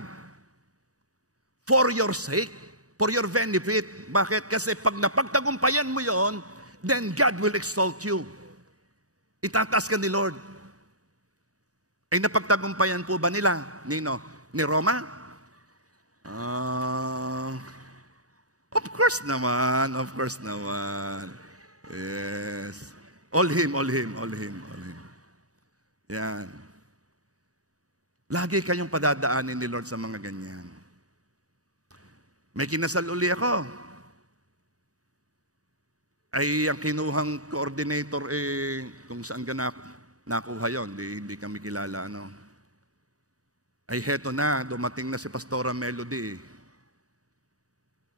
for your sake, for your benefit. Bakit? Kasi pag napagtagumpayan mo yon, then God will exalt you. Itataas ka ni Lord. Ay napagtagumpayan po ba nila? Nino? Ni Roma? Of course naman. Yes. All him. Yan. Lagi kayong padadaanin ni Lord sa mga ganyan. May kinasal uli ako. Ay ang kinuhang coordinator kung saan ka nakuha yun, hindi kami kilala. Ay heto na, dumating na si Pastora Melody.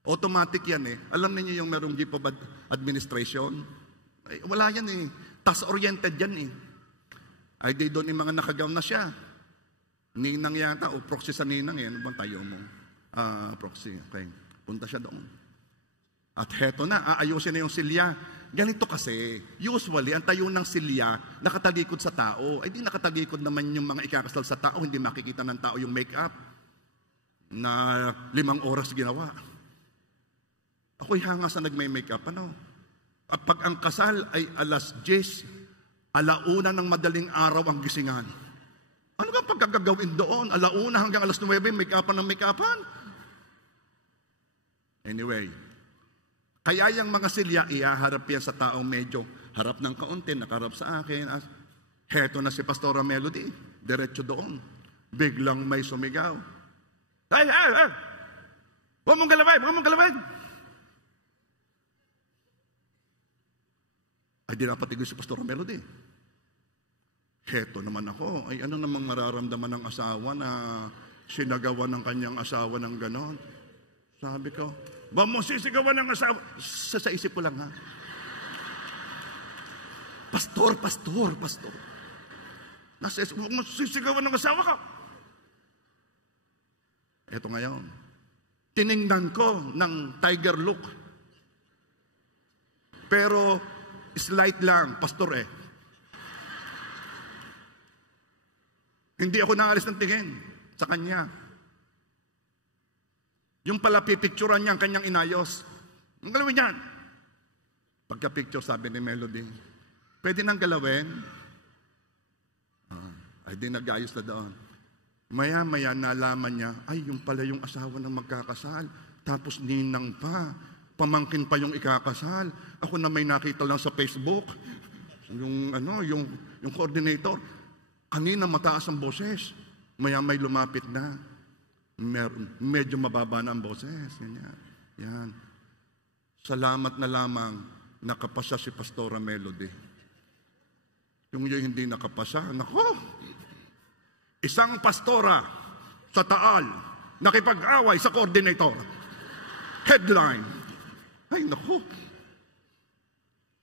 Automatic yan Alam niyo yung merong gift of administration? Ay, wala yan Task-oriented yan Ay di doon yung mga nakagaw na siya. Ninang yata, o proxy sa ninang yan. Ano bang tayo mo? Proxy, okay. Punta siya doon. At heto na, aayusin na yung silya. Ganito kasi, usually, ang tayo ng silya, nakatalikod sa tao. Ay di nakatalikod naman yung mga ikakasal sa tao, hindi makikita ng tao yung make-up na 5 oras ginawa. Ako'y hanga sa nagmay-makeup, At pag ang kasal ay 10:00, 1:00 ng madaling araw ang gisingan. Ano ba pagkagagawin doon? 1:00 hanggang 9:00, make-upan ng make-upan? Anyway, kaya yung mga silya, ihaharap yan sa taong medyo harap ng kaunti, nakaharap sa akin. Heto na si Pastora Melody, diretso doon. Biglang may sumigaw. Hey! Huwag mong galawin! Ay, di napatigil si Pastora Melody. Heto naman ako. Ay, ano namang mararamdaman ng asawa na sinagawa ng kanyang asawa ng ganon? Sabi ko, ba mo sisigawan ng asawa? Sa isip ko lang Pastor. Huwag mo sisigawan ng asawa ka. Eto ngayon. Tiningnan ko ng tiger look. Pero, slight lang, pastor Hindi ako naalis ng tingin. sa kanya. Yung pala pipicturan niya ang kanyang inayos. Ang galawin yan. Pagka-picture, sabi ni Melody, pwede nang galawin? Ay di nag-ayos na doon. Maya-maya nalaman niya, ay yung pala yung asawa ng magkakasal. Tapos ninang pa. Pamangkin pa yung ikakasal. Ako na may nakita lang sa Facebook. Yung coordinator. Kanina mataas ang boses. Maya-may lumapit na. Medyo mababa na ang boses. Yan. Salamat na lamang nakapasa si Pastora Melody. Yung hindi nakapasa, nako. Isang pastora sa Taal nakipag-away sa coordinator. Headline. Ay, nako.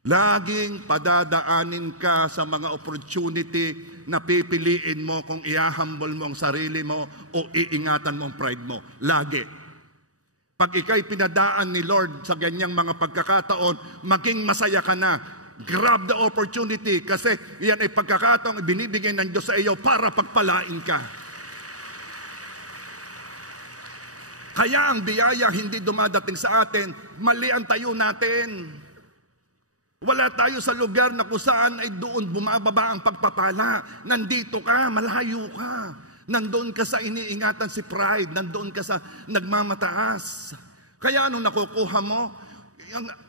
Laging padadaanin ka sa mga opportunity na pipiliin mo kung ihahambol mo ang sarili mo o iingatan mo ang pride mo. Lagi. Pag ikay pinadaan ni Lord sa ganyang mga pagkakataon, maging masaya ka na. Grab the opportunity kasi yan ay pagkakataong binibigay ng Diyos sa iyo para pagpalain ka. Kaya ang biyaya hindi dumadating sa atin, mali ang tayo natin. Wala tayo sa lugar na kung saan ay doon bumababa ang pagpapala. Nandito ka, malayo ka. Nandoon ka sa iniingatan si pride. Nandoon ka sa nagmamataas. Kaya anong nakukuha mo?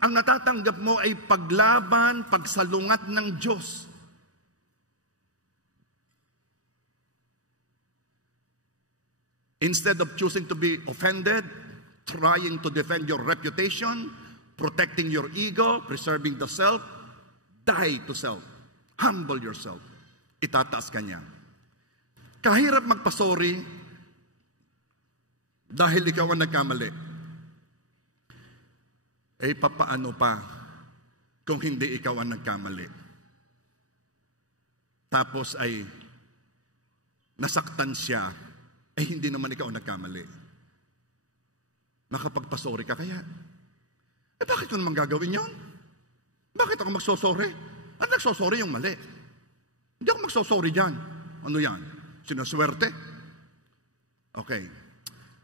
Ang natatanggap mo ay paglaban, pagsalungat ng Diyos. Instead of choosing to be offended, trying to defend your reputation, protecting your ego, preserving the self, die to self. Humble yourself. Itataas ka niya. Kahirap magpasori dahil ikaw ang nagkamali. Eh, papaano pa kung hindi ikaw ang nagkamali? Tapos ay nasaktan siya, ay hindi naman ikaw ang nagkamali. Makapagpasori ka kaya? Eh, bakit ko naman gagawin yun? Bakit ako magsosori? Ang nagsosori yung mali. Hindi ako magsosori dyan. Ano yan? Sinuswerte? Okay.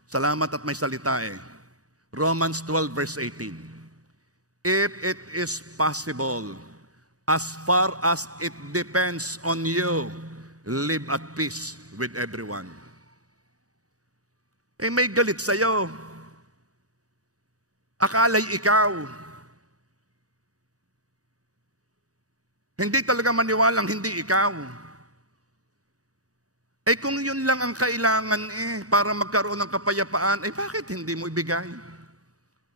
Salamat at may salita eh. Romans 12 verse 18. If it is possible, as far as it depends on you, live at peace with everyone. Eh, may galit sa'yo. Akala'y ikaw. Hindi talaga maniwalang hindi ikaw. Eh, kung yun lang ang kailangan para magkaroon ng kapayapaan, eh bakit hindi mo ibigay?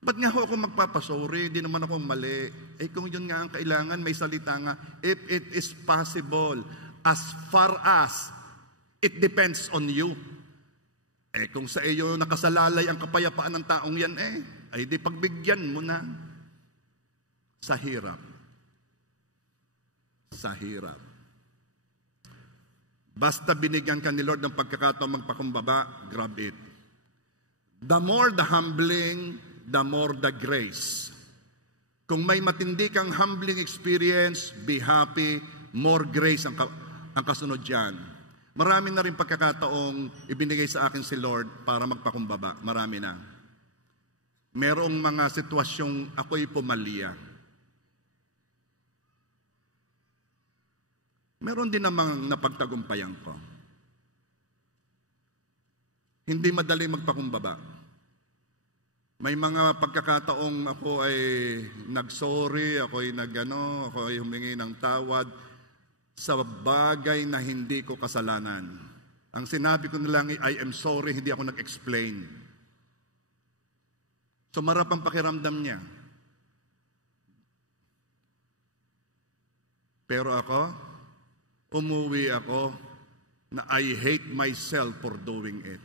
Ba't nga ako magpapasori? Di naman ako mali. Eh kung yun nga ang kailangan, may salita nga, if it is possible, as far as it depends on you. Eh kung sa iyo nakasalalay ang kapayapaan ng taong yan, ay di pagbigyan mo na. Sa hirap. Sa hirap. Basta binigyan ka ni Lord ng pagkakataong magpakumbaba, grab it. The more the humbling, the more the grace. Kung may matindi kang humbling experience, be happy, more grace ang kasunod dyan. Marami na rin pagkakataong ibinigay sa akin si Lord para magpakumbaba. Marami na. Merong mga sitwasyong ako'y pumalia. Meron din namang napagtagumpayan ko. Hindi madali magpakumbaba. May mga pagkakataong ako ay nagsorry, ako ay humingi ng tawad sa bagay na hindi ko kasalanan. Ang sinabi ko nilang, I am sorry, hindi ako nag-explain. Sumarap ang pakiramdam niya. Pero ako, umuwi ako na I hate myself for doing it.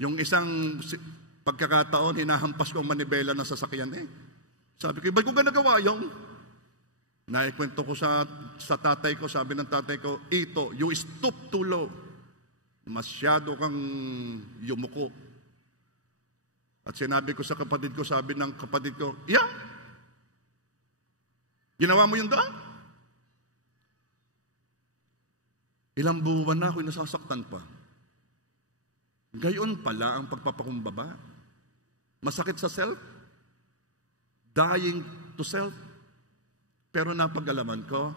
Yung isang pagkakataon, hinahampas ko ang manibela ng sasakyan Sabi ko, ba't ko nagawa yung? Naikwento ko sa tatay ko, sabi ng tatay ko, Ito, you stoop too low. Masyado kang yumuko. At sinabi ko sa kapatid ko, sabi ng kapatid ko, yeah, ginawa mo yun doon? Ilang buwan na ako'y nasasaktan pa. Gayon pala ang pagpapakumbaba. Masakit sa self, dying to self. Pero napag-alaman ko,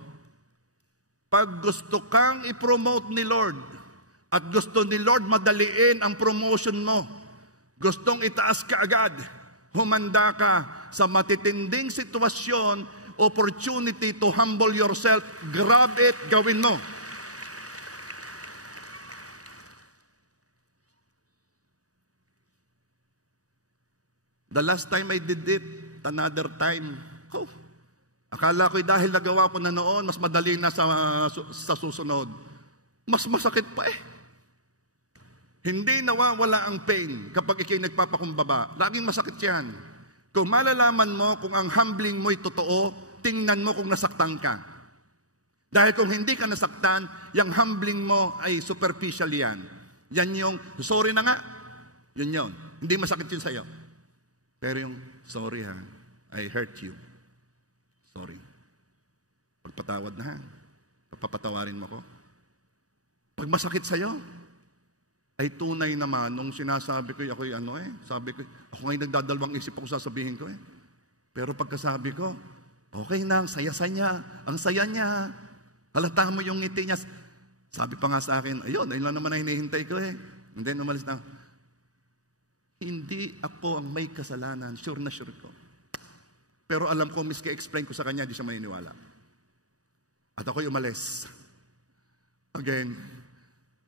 pag gusto kang i-promote ni Lord, at gusto ni Lord madaliin ang promotion mo, gustong itaas ka agad, humanda ka sa matitinding sitwasyon, opportunity to humble yourself, grab it, gawin mo. The last time I did it, another time, akala ko'y dahil nagawa ko na noon, mas madali na sa susunod. Mas masakit pa eh. Hindi nawawala ang pain kapag ikay nagpapakumbaba. Laging masakit yan. Kung malalaman mo kung ang humbling mo'y totoo, tingnan mo kung nasaktan ka. Dahil kung hindi ka nasaktan, yung humbling mo ay superficial yan. Yan yung, sorry na nga. Yun yun. Hindi masakit yun sa'yo. Pero yung, sorry ha, I hurt you. Sorry. Pagpatawad na ha. Pagpapatawarin mo ko. Pag masakit sa'yo, ay tunay naman nung sinasabi ko, ako'y sabi ko, ako ngayon nagdadalawang isip ako sasabihin ko eh. Pero pagkasabi ko, okay na, ang saya-saya, ang saya niya. Halata mo yung ngiti niya. Sabi pa nga sa akin, ayun lang naman ang hinihintay ko eh. And then umalis na, hindi ako ang may kasalanan, sure na sure ko. Pero alam ko, miski explain ko sa kanya, di siya maniniwala. At ako'y umalis. Again,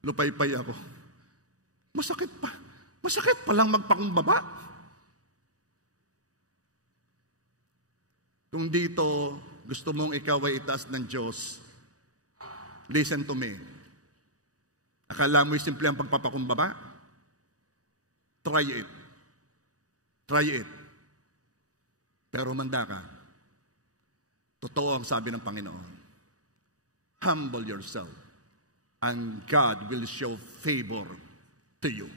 lupay-pay ako. Masakit pa. Masakit pa lang magpakumbaba. Kung dito, gusto mong ikaw ay itaas ng Diyos, listen to me. Akala mo'y simple ang pagpapakumbaba? Try it. Try it. Pero manda ka. Totoo ang sabi ng Panginoon. Humble yourself and God will show favor to you.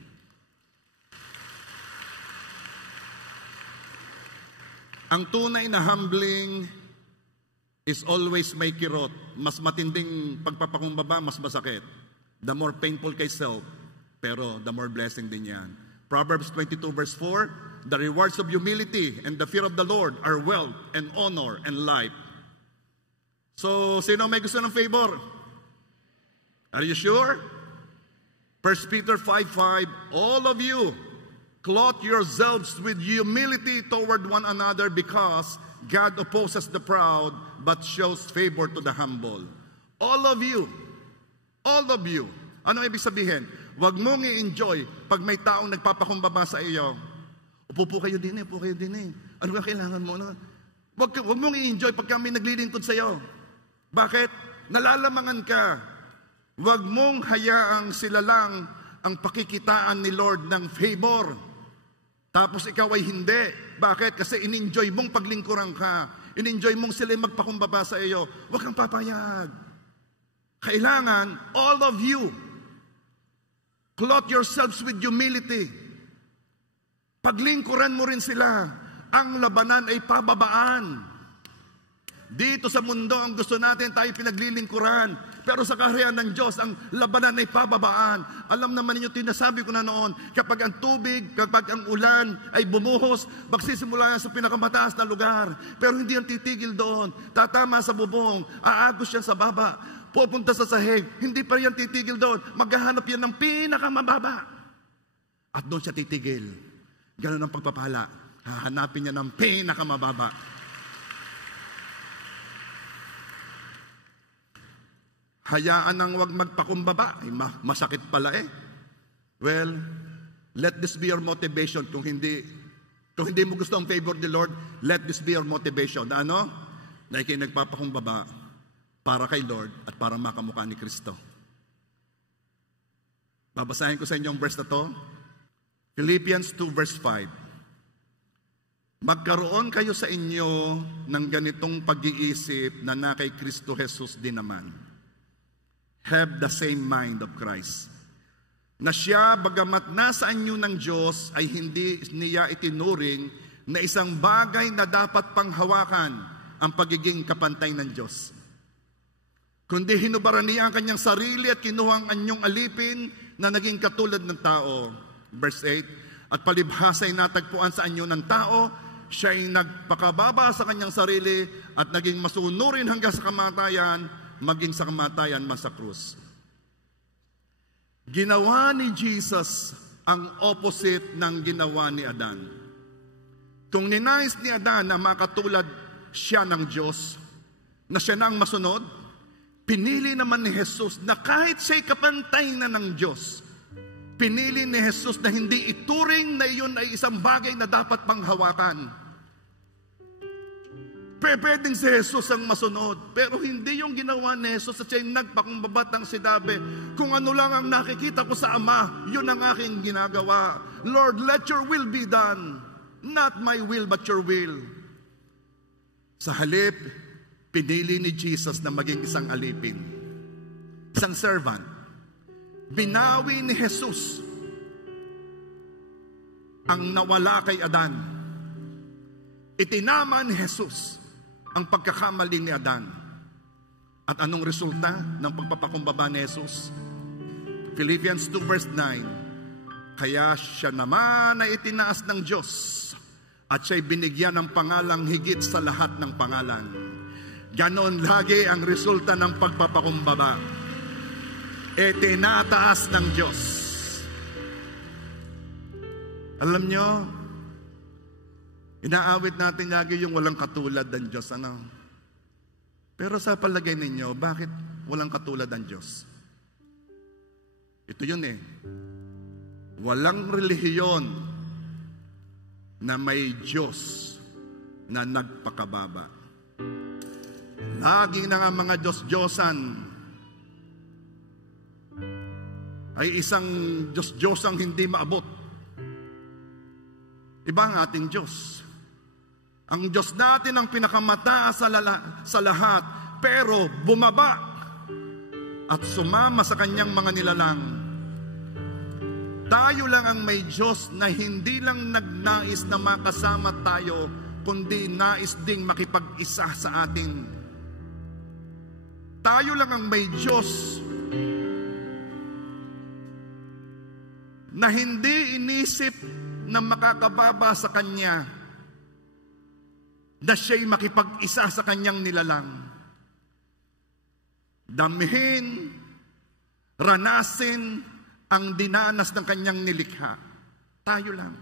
Ang tunay na humbling is always may kirot. Mas matinding pagpapakumbaba, mas masakit. The more painful kay self, pero the more blessing din yan. Proverbs 22 verse 4, the rewards of humility and the fear of the Lord are wealth and honor and life. So, sino may gusto ng favor? Are you sure? 1 Peter 5:5, all of you, clothe yourselves with humility toward one another because God opposes the proud but shows favor to the humble. All of you. All of you. Ano ibig sabihin? Huwag mong i-enjoy pag may taong nagpapakumbaba sa iyo. Upo kayo din eh, upo kayo din eh. Ano ba kailangan mo? Huwag mong i-enjoy pag kami naglilingkod sa iyo. Bakit? Nalalamangan ka. Huwag mong hayaang sila lang ang pakikitaan ni Lord ng favor. Tapos ikaw ay hindi. Bakit? Kasi in-enjoy mong paglingkuran ka. In-enjoy mong sila magpakumbaba sa iyo. Huwag kang papayag. Kailangan, all of you, clothe yourselves with humility. Paglingkuran mo rin sila. Ang labanan ay pababaan. Dito sa mundo, ang gusto natin tayo pinaglilingkuran. Pero sa kaharian ng Diyos, ang labanan ay pababaan. Alam naman ninyo, tinasabi ko na noon, kapag ang tubig, kapag ang ulan ay bumuhos, magsisimula yan sa pinakamataas na lugar. Pero hindi yan titigil doon. Tatama sa bubong, aagos yan sa baba. Pupunta sa sahig, hindi pa yan titigil doon. Maghahanap yan ng pinakamababa. At doon siya titigil. Ganun ang pagpapala. Hahanapin niya ng pinakamababa. Hayaan nang wag magpakumbaba. Ay, masakit pala eh. Well, let this be your motivation. Kung hindi mo gusto ang favor of the Lord, let this be your motivation. Na ano? Na ikay nagpapakumbaba para kay Lord at para makamukha ni Kristo. Babasahin ko sa inyo ang verse na to. Philippians 2 verse 5. Magkaroon kayo sa inyo ng ganitong pag-iisip na kay Kristo Jesus din naman. Have the same mind of Christ. Na siya, bagamat nasa anyo ng Diyos, ay hindi niya itinuring na isang bagay na dapat panghawakan ang pagiging kapantay ng Diyos. Kundi hinubaran niya ang kanyang sarili at kinuha ang anyong alipin na naging katulad ng tao. Verse 8, at palibhasa'y natagpuan sa anyo ng tao, siya'y nagpakababa sa kanyang sarili at naging masunurin hanggang sa kamatayan, maging sa kamatayan man sa krus. Ginawa ni Jesus ang opposite ng ginawa ni Adan. Kung ninais ni Adan na makatulad siya ng Diyos, na siya na ang masunod, pinili naman ni Jesus na kahit siya'y kapantay na ng Diyos, pinili ni Jesus na hindi ituring na iyon ay isang bagay na dapat panghawakan. Pwedeng si Jesus ang masunod, pero hindi yung ginawa ni Jesus at siya'y nagpakumbabatang sinabi, kung ano lang ang nakikita ko sa Ama, yun ang aking ginagawa. Lord, let your will be done. Not my will, but your will. Sa halip, pinili ni Jesus na maging isang alipin, isang servant. Binawi ni Jesus ang nawala kay Adan. Itinama ni Jesus ang pagkakamali ni Adan. At anong resulta ng pagpapakumbaba ni Jesus? Philippians 2 verse 9, kaya siya naman ay itinaas ng Diyos at siya'y binigyan ng pangalang higit sa lahat ng pangalan. Ganon lagi ang resulta ng pagpapakumbaba. Tinataas ng Diyos. Alam nyo, inaawit natin lagi yung walang katulad ng Diyos. Ano? Pero sa palagay ninyo, bakit walang katulad ng Diyos? Ito yun eh. Walang relihiyon na may Diyos na nagpakababa. Lagi na nga mga Diyos-Diyosan ay isang Diyos-Diyosang hindi maabot. Iba ang ating Diyos. Ang Diyos natin ang pinakamataas sa lahat, pero bumaba at sumama sa kanyang mga nilalang. Tayo lang ang may Diyos na hindi lang nagnais na makasama tayo, kundi nais ding makipag-isa sa atin. Tayo lang ang may Diyos na hindi inisip na makakababa sa Kanya, na siya'y makipag-isa sa Kanyang nilalang. Damhin, ranasin ang dinanas ng Kanyang nilikha. Tayo lang.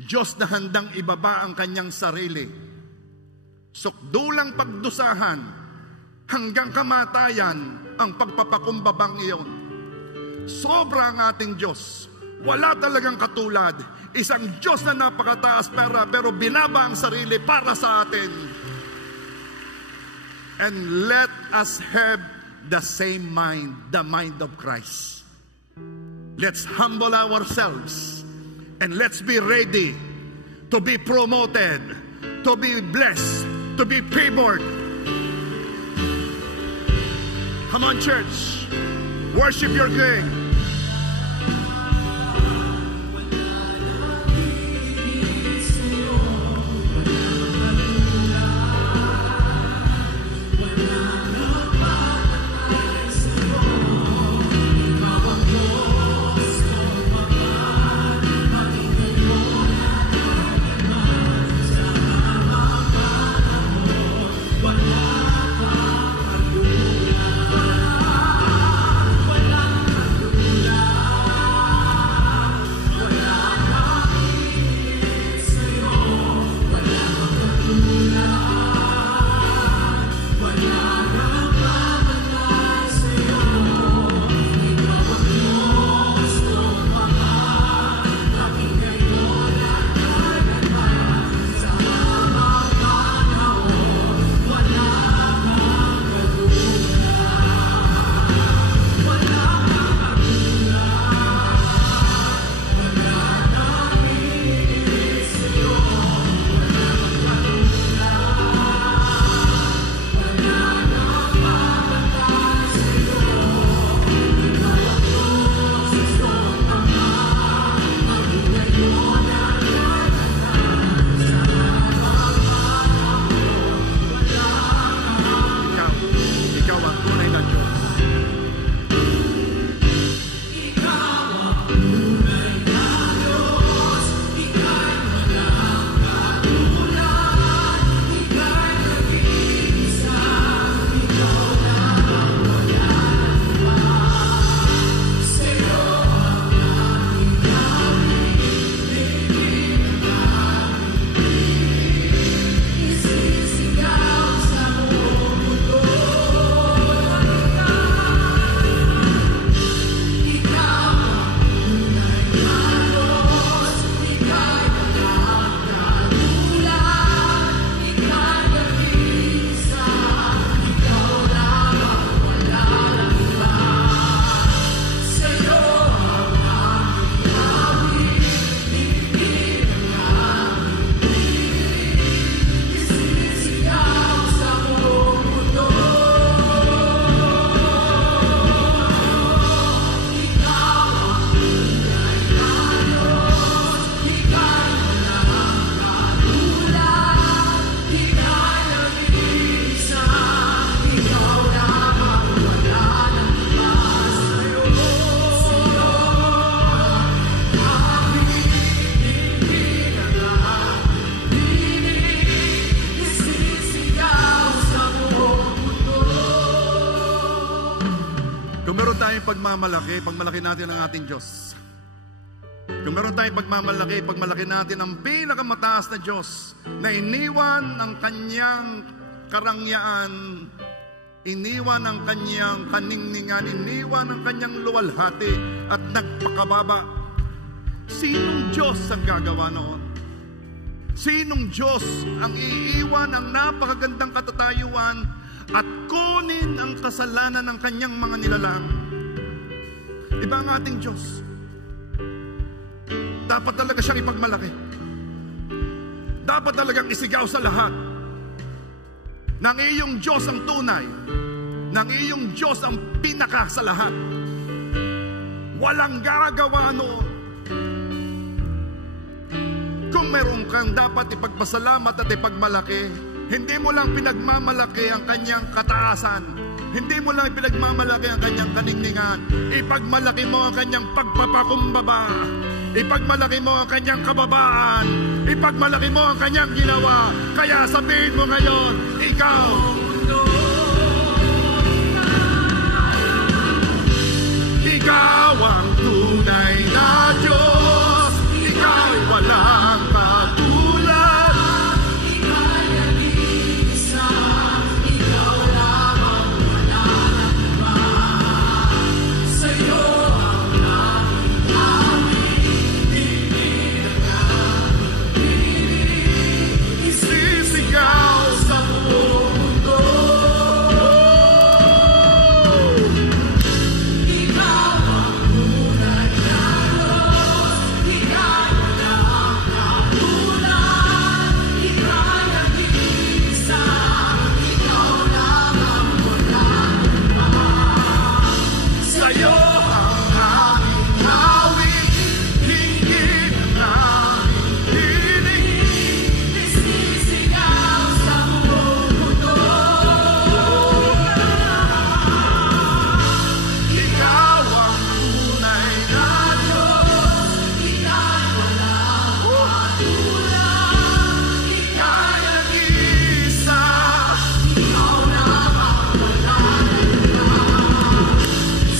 Diyos na handang ibaba ang Kanyang sarili. Sukdulang pagdusahan hanggang kamatayan ang pagpapakumbabang iyon. Sobra ang ating Diyos. Wala talagang katulad. Isang Diyos na napakataas pero binaba ang sarili para sa atin. And let us have the same mind, the mind of Christ. Let's humble ourselves and let's be ready to be promoted, to be blessed, to be favored. Come on, church. Worship your King. pagmamalaki, pagmalaki natin ang ating Diyos. Kung meron tayong pagmalaki natin ang pinakamataas na Diyos na iniwan ang kanyang karangyaan, iniwan ang kanyang kaningningan, iniwan ang kanyang luwalhati at nagpakababa. Sinong Diyos ang gagawa noon? Sinong Diyos ang iiwan ang napakagandang katatayuan at kunin ang kasalanan ng kanyang mga nilalang? Iba ang ating Diyos. Dapat talaga siyang ipagmalaki. Dapat talagang isigaw sa lahat. Nang iyong Diyos ang tunay, nang iyong Diyos ang pinaka sa lahat. Walang gagawa noon. Kung meron kang dapat ipagpasalamat at ipagmalaki, hindi mo lang pinagmamalaki ang kanyang kataasan, hindi mo lang pinagmamalaki ang kanyang kaningningan, ipagmalaki mo ang kanyang pagpapakumbaba, ipagmalaki mo ang kanyang kababaan, ipagmalaki mo ang kanyang ginawa. Kaya sabihin mo ngayon, ikaw ang tunay na Diyos, ikaw ay walang katulad, ikaw ay nag-iisa, ikaw lang ang walang iba. Sa'yo ang aming awit, isisigaw sa buong mundo. Ikaw ang tunay na Diyos, ikaw walang katulad, ikaw ay nag-iisa, ikaw lang ang walang iba. Sa'yo ang aming awit, hingin ang aming hiling, isisigaw sa buong mundo. Ikaw ang tunay na Diyos, ikaw walang katulad, ikaw ay nag-iisa, ikaw lang ang walang iba.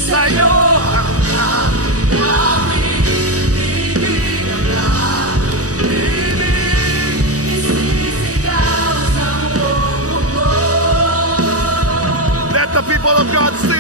Sa'yo ang aming awit, hingin ang aming hiling, isisigaw sa buong mundo. Let the people of God sing.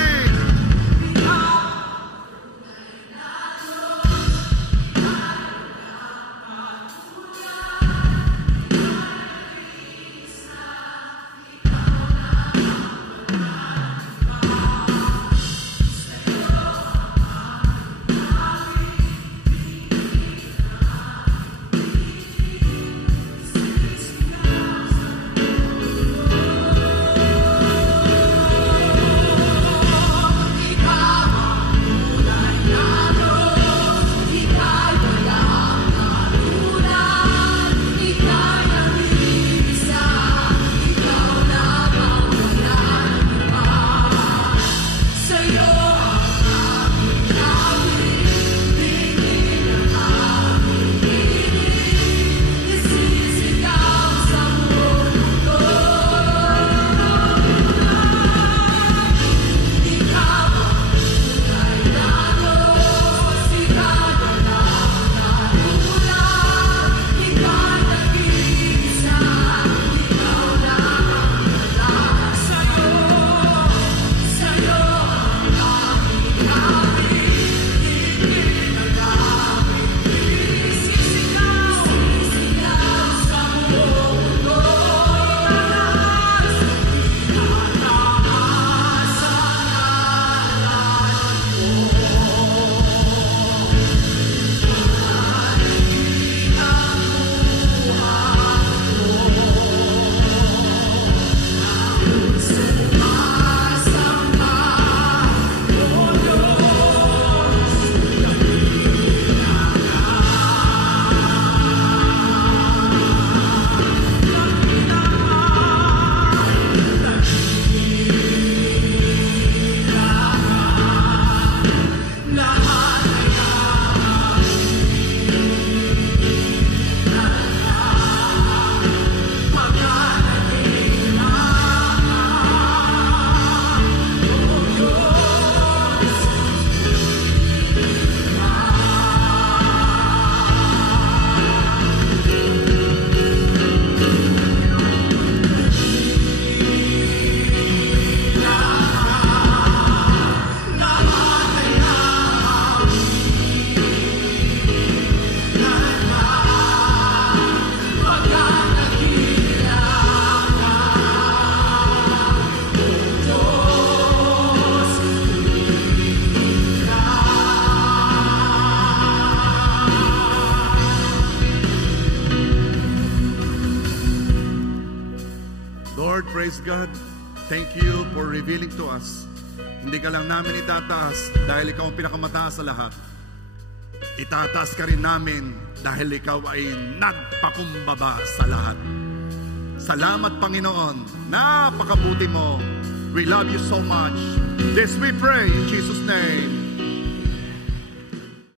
praise God. Thank you for revealing to us. Hindi ka lang namin itataas dahil ikaw ang pinakamataas sa lahat. Itataas ka rin namin dahil ikaw ay nagpakumbaba sa lahat. Salamat, Panginoon. Napakabuti mo. We love you so much. This we pray in Jesus' name.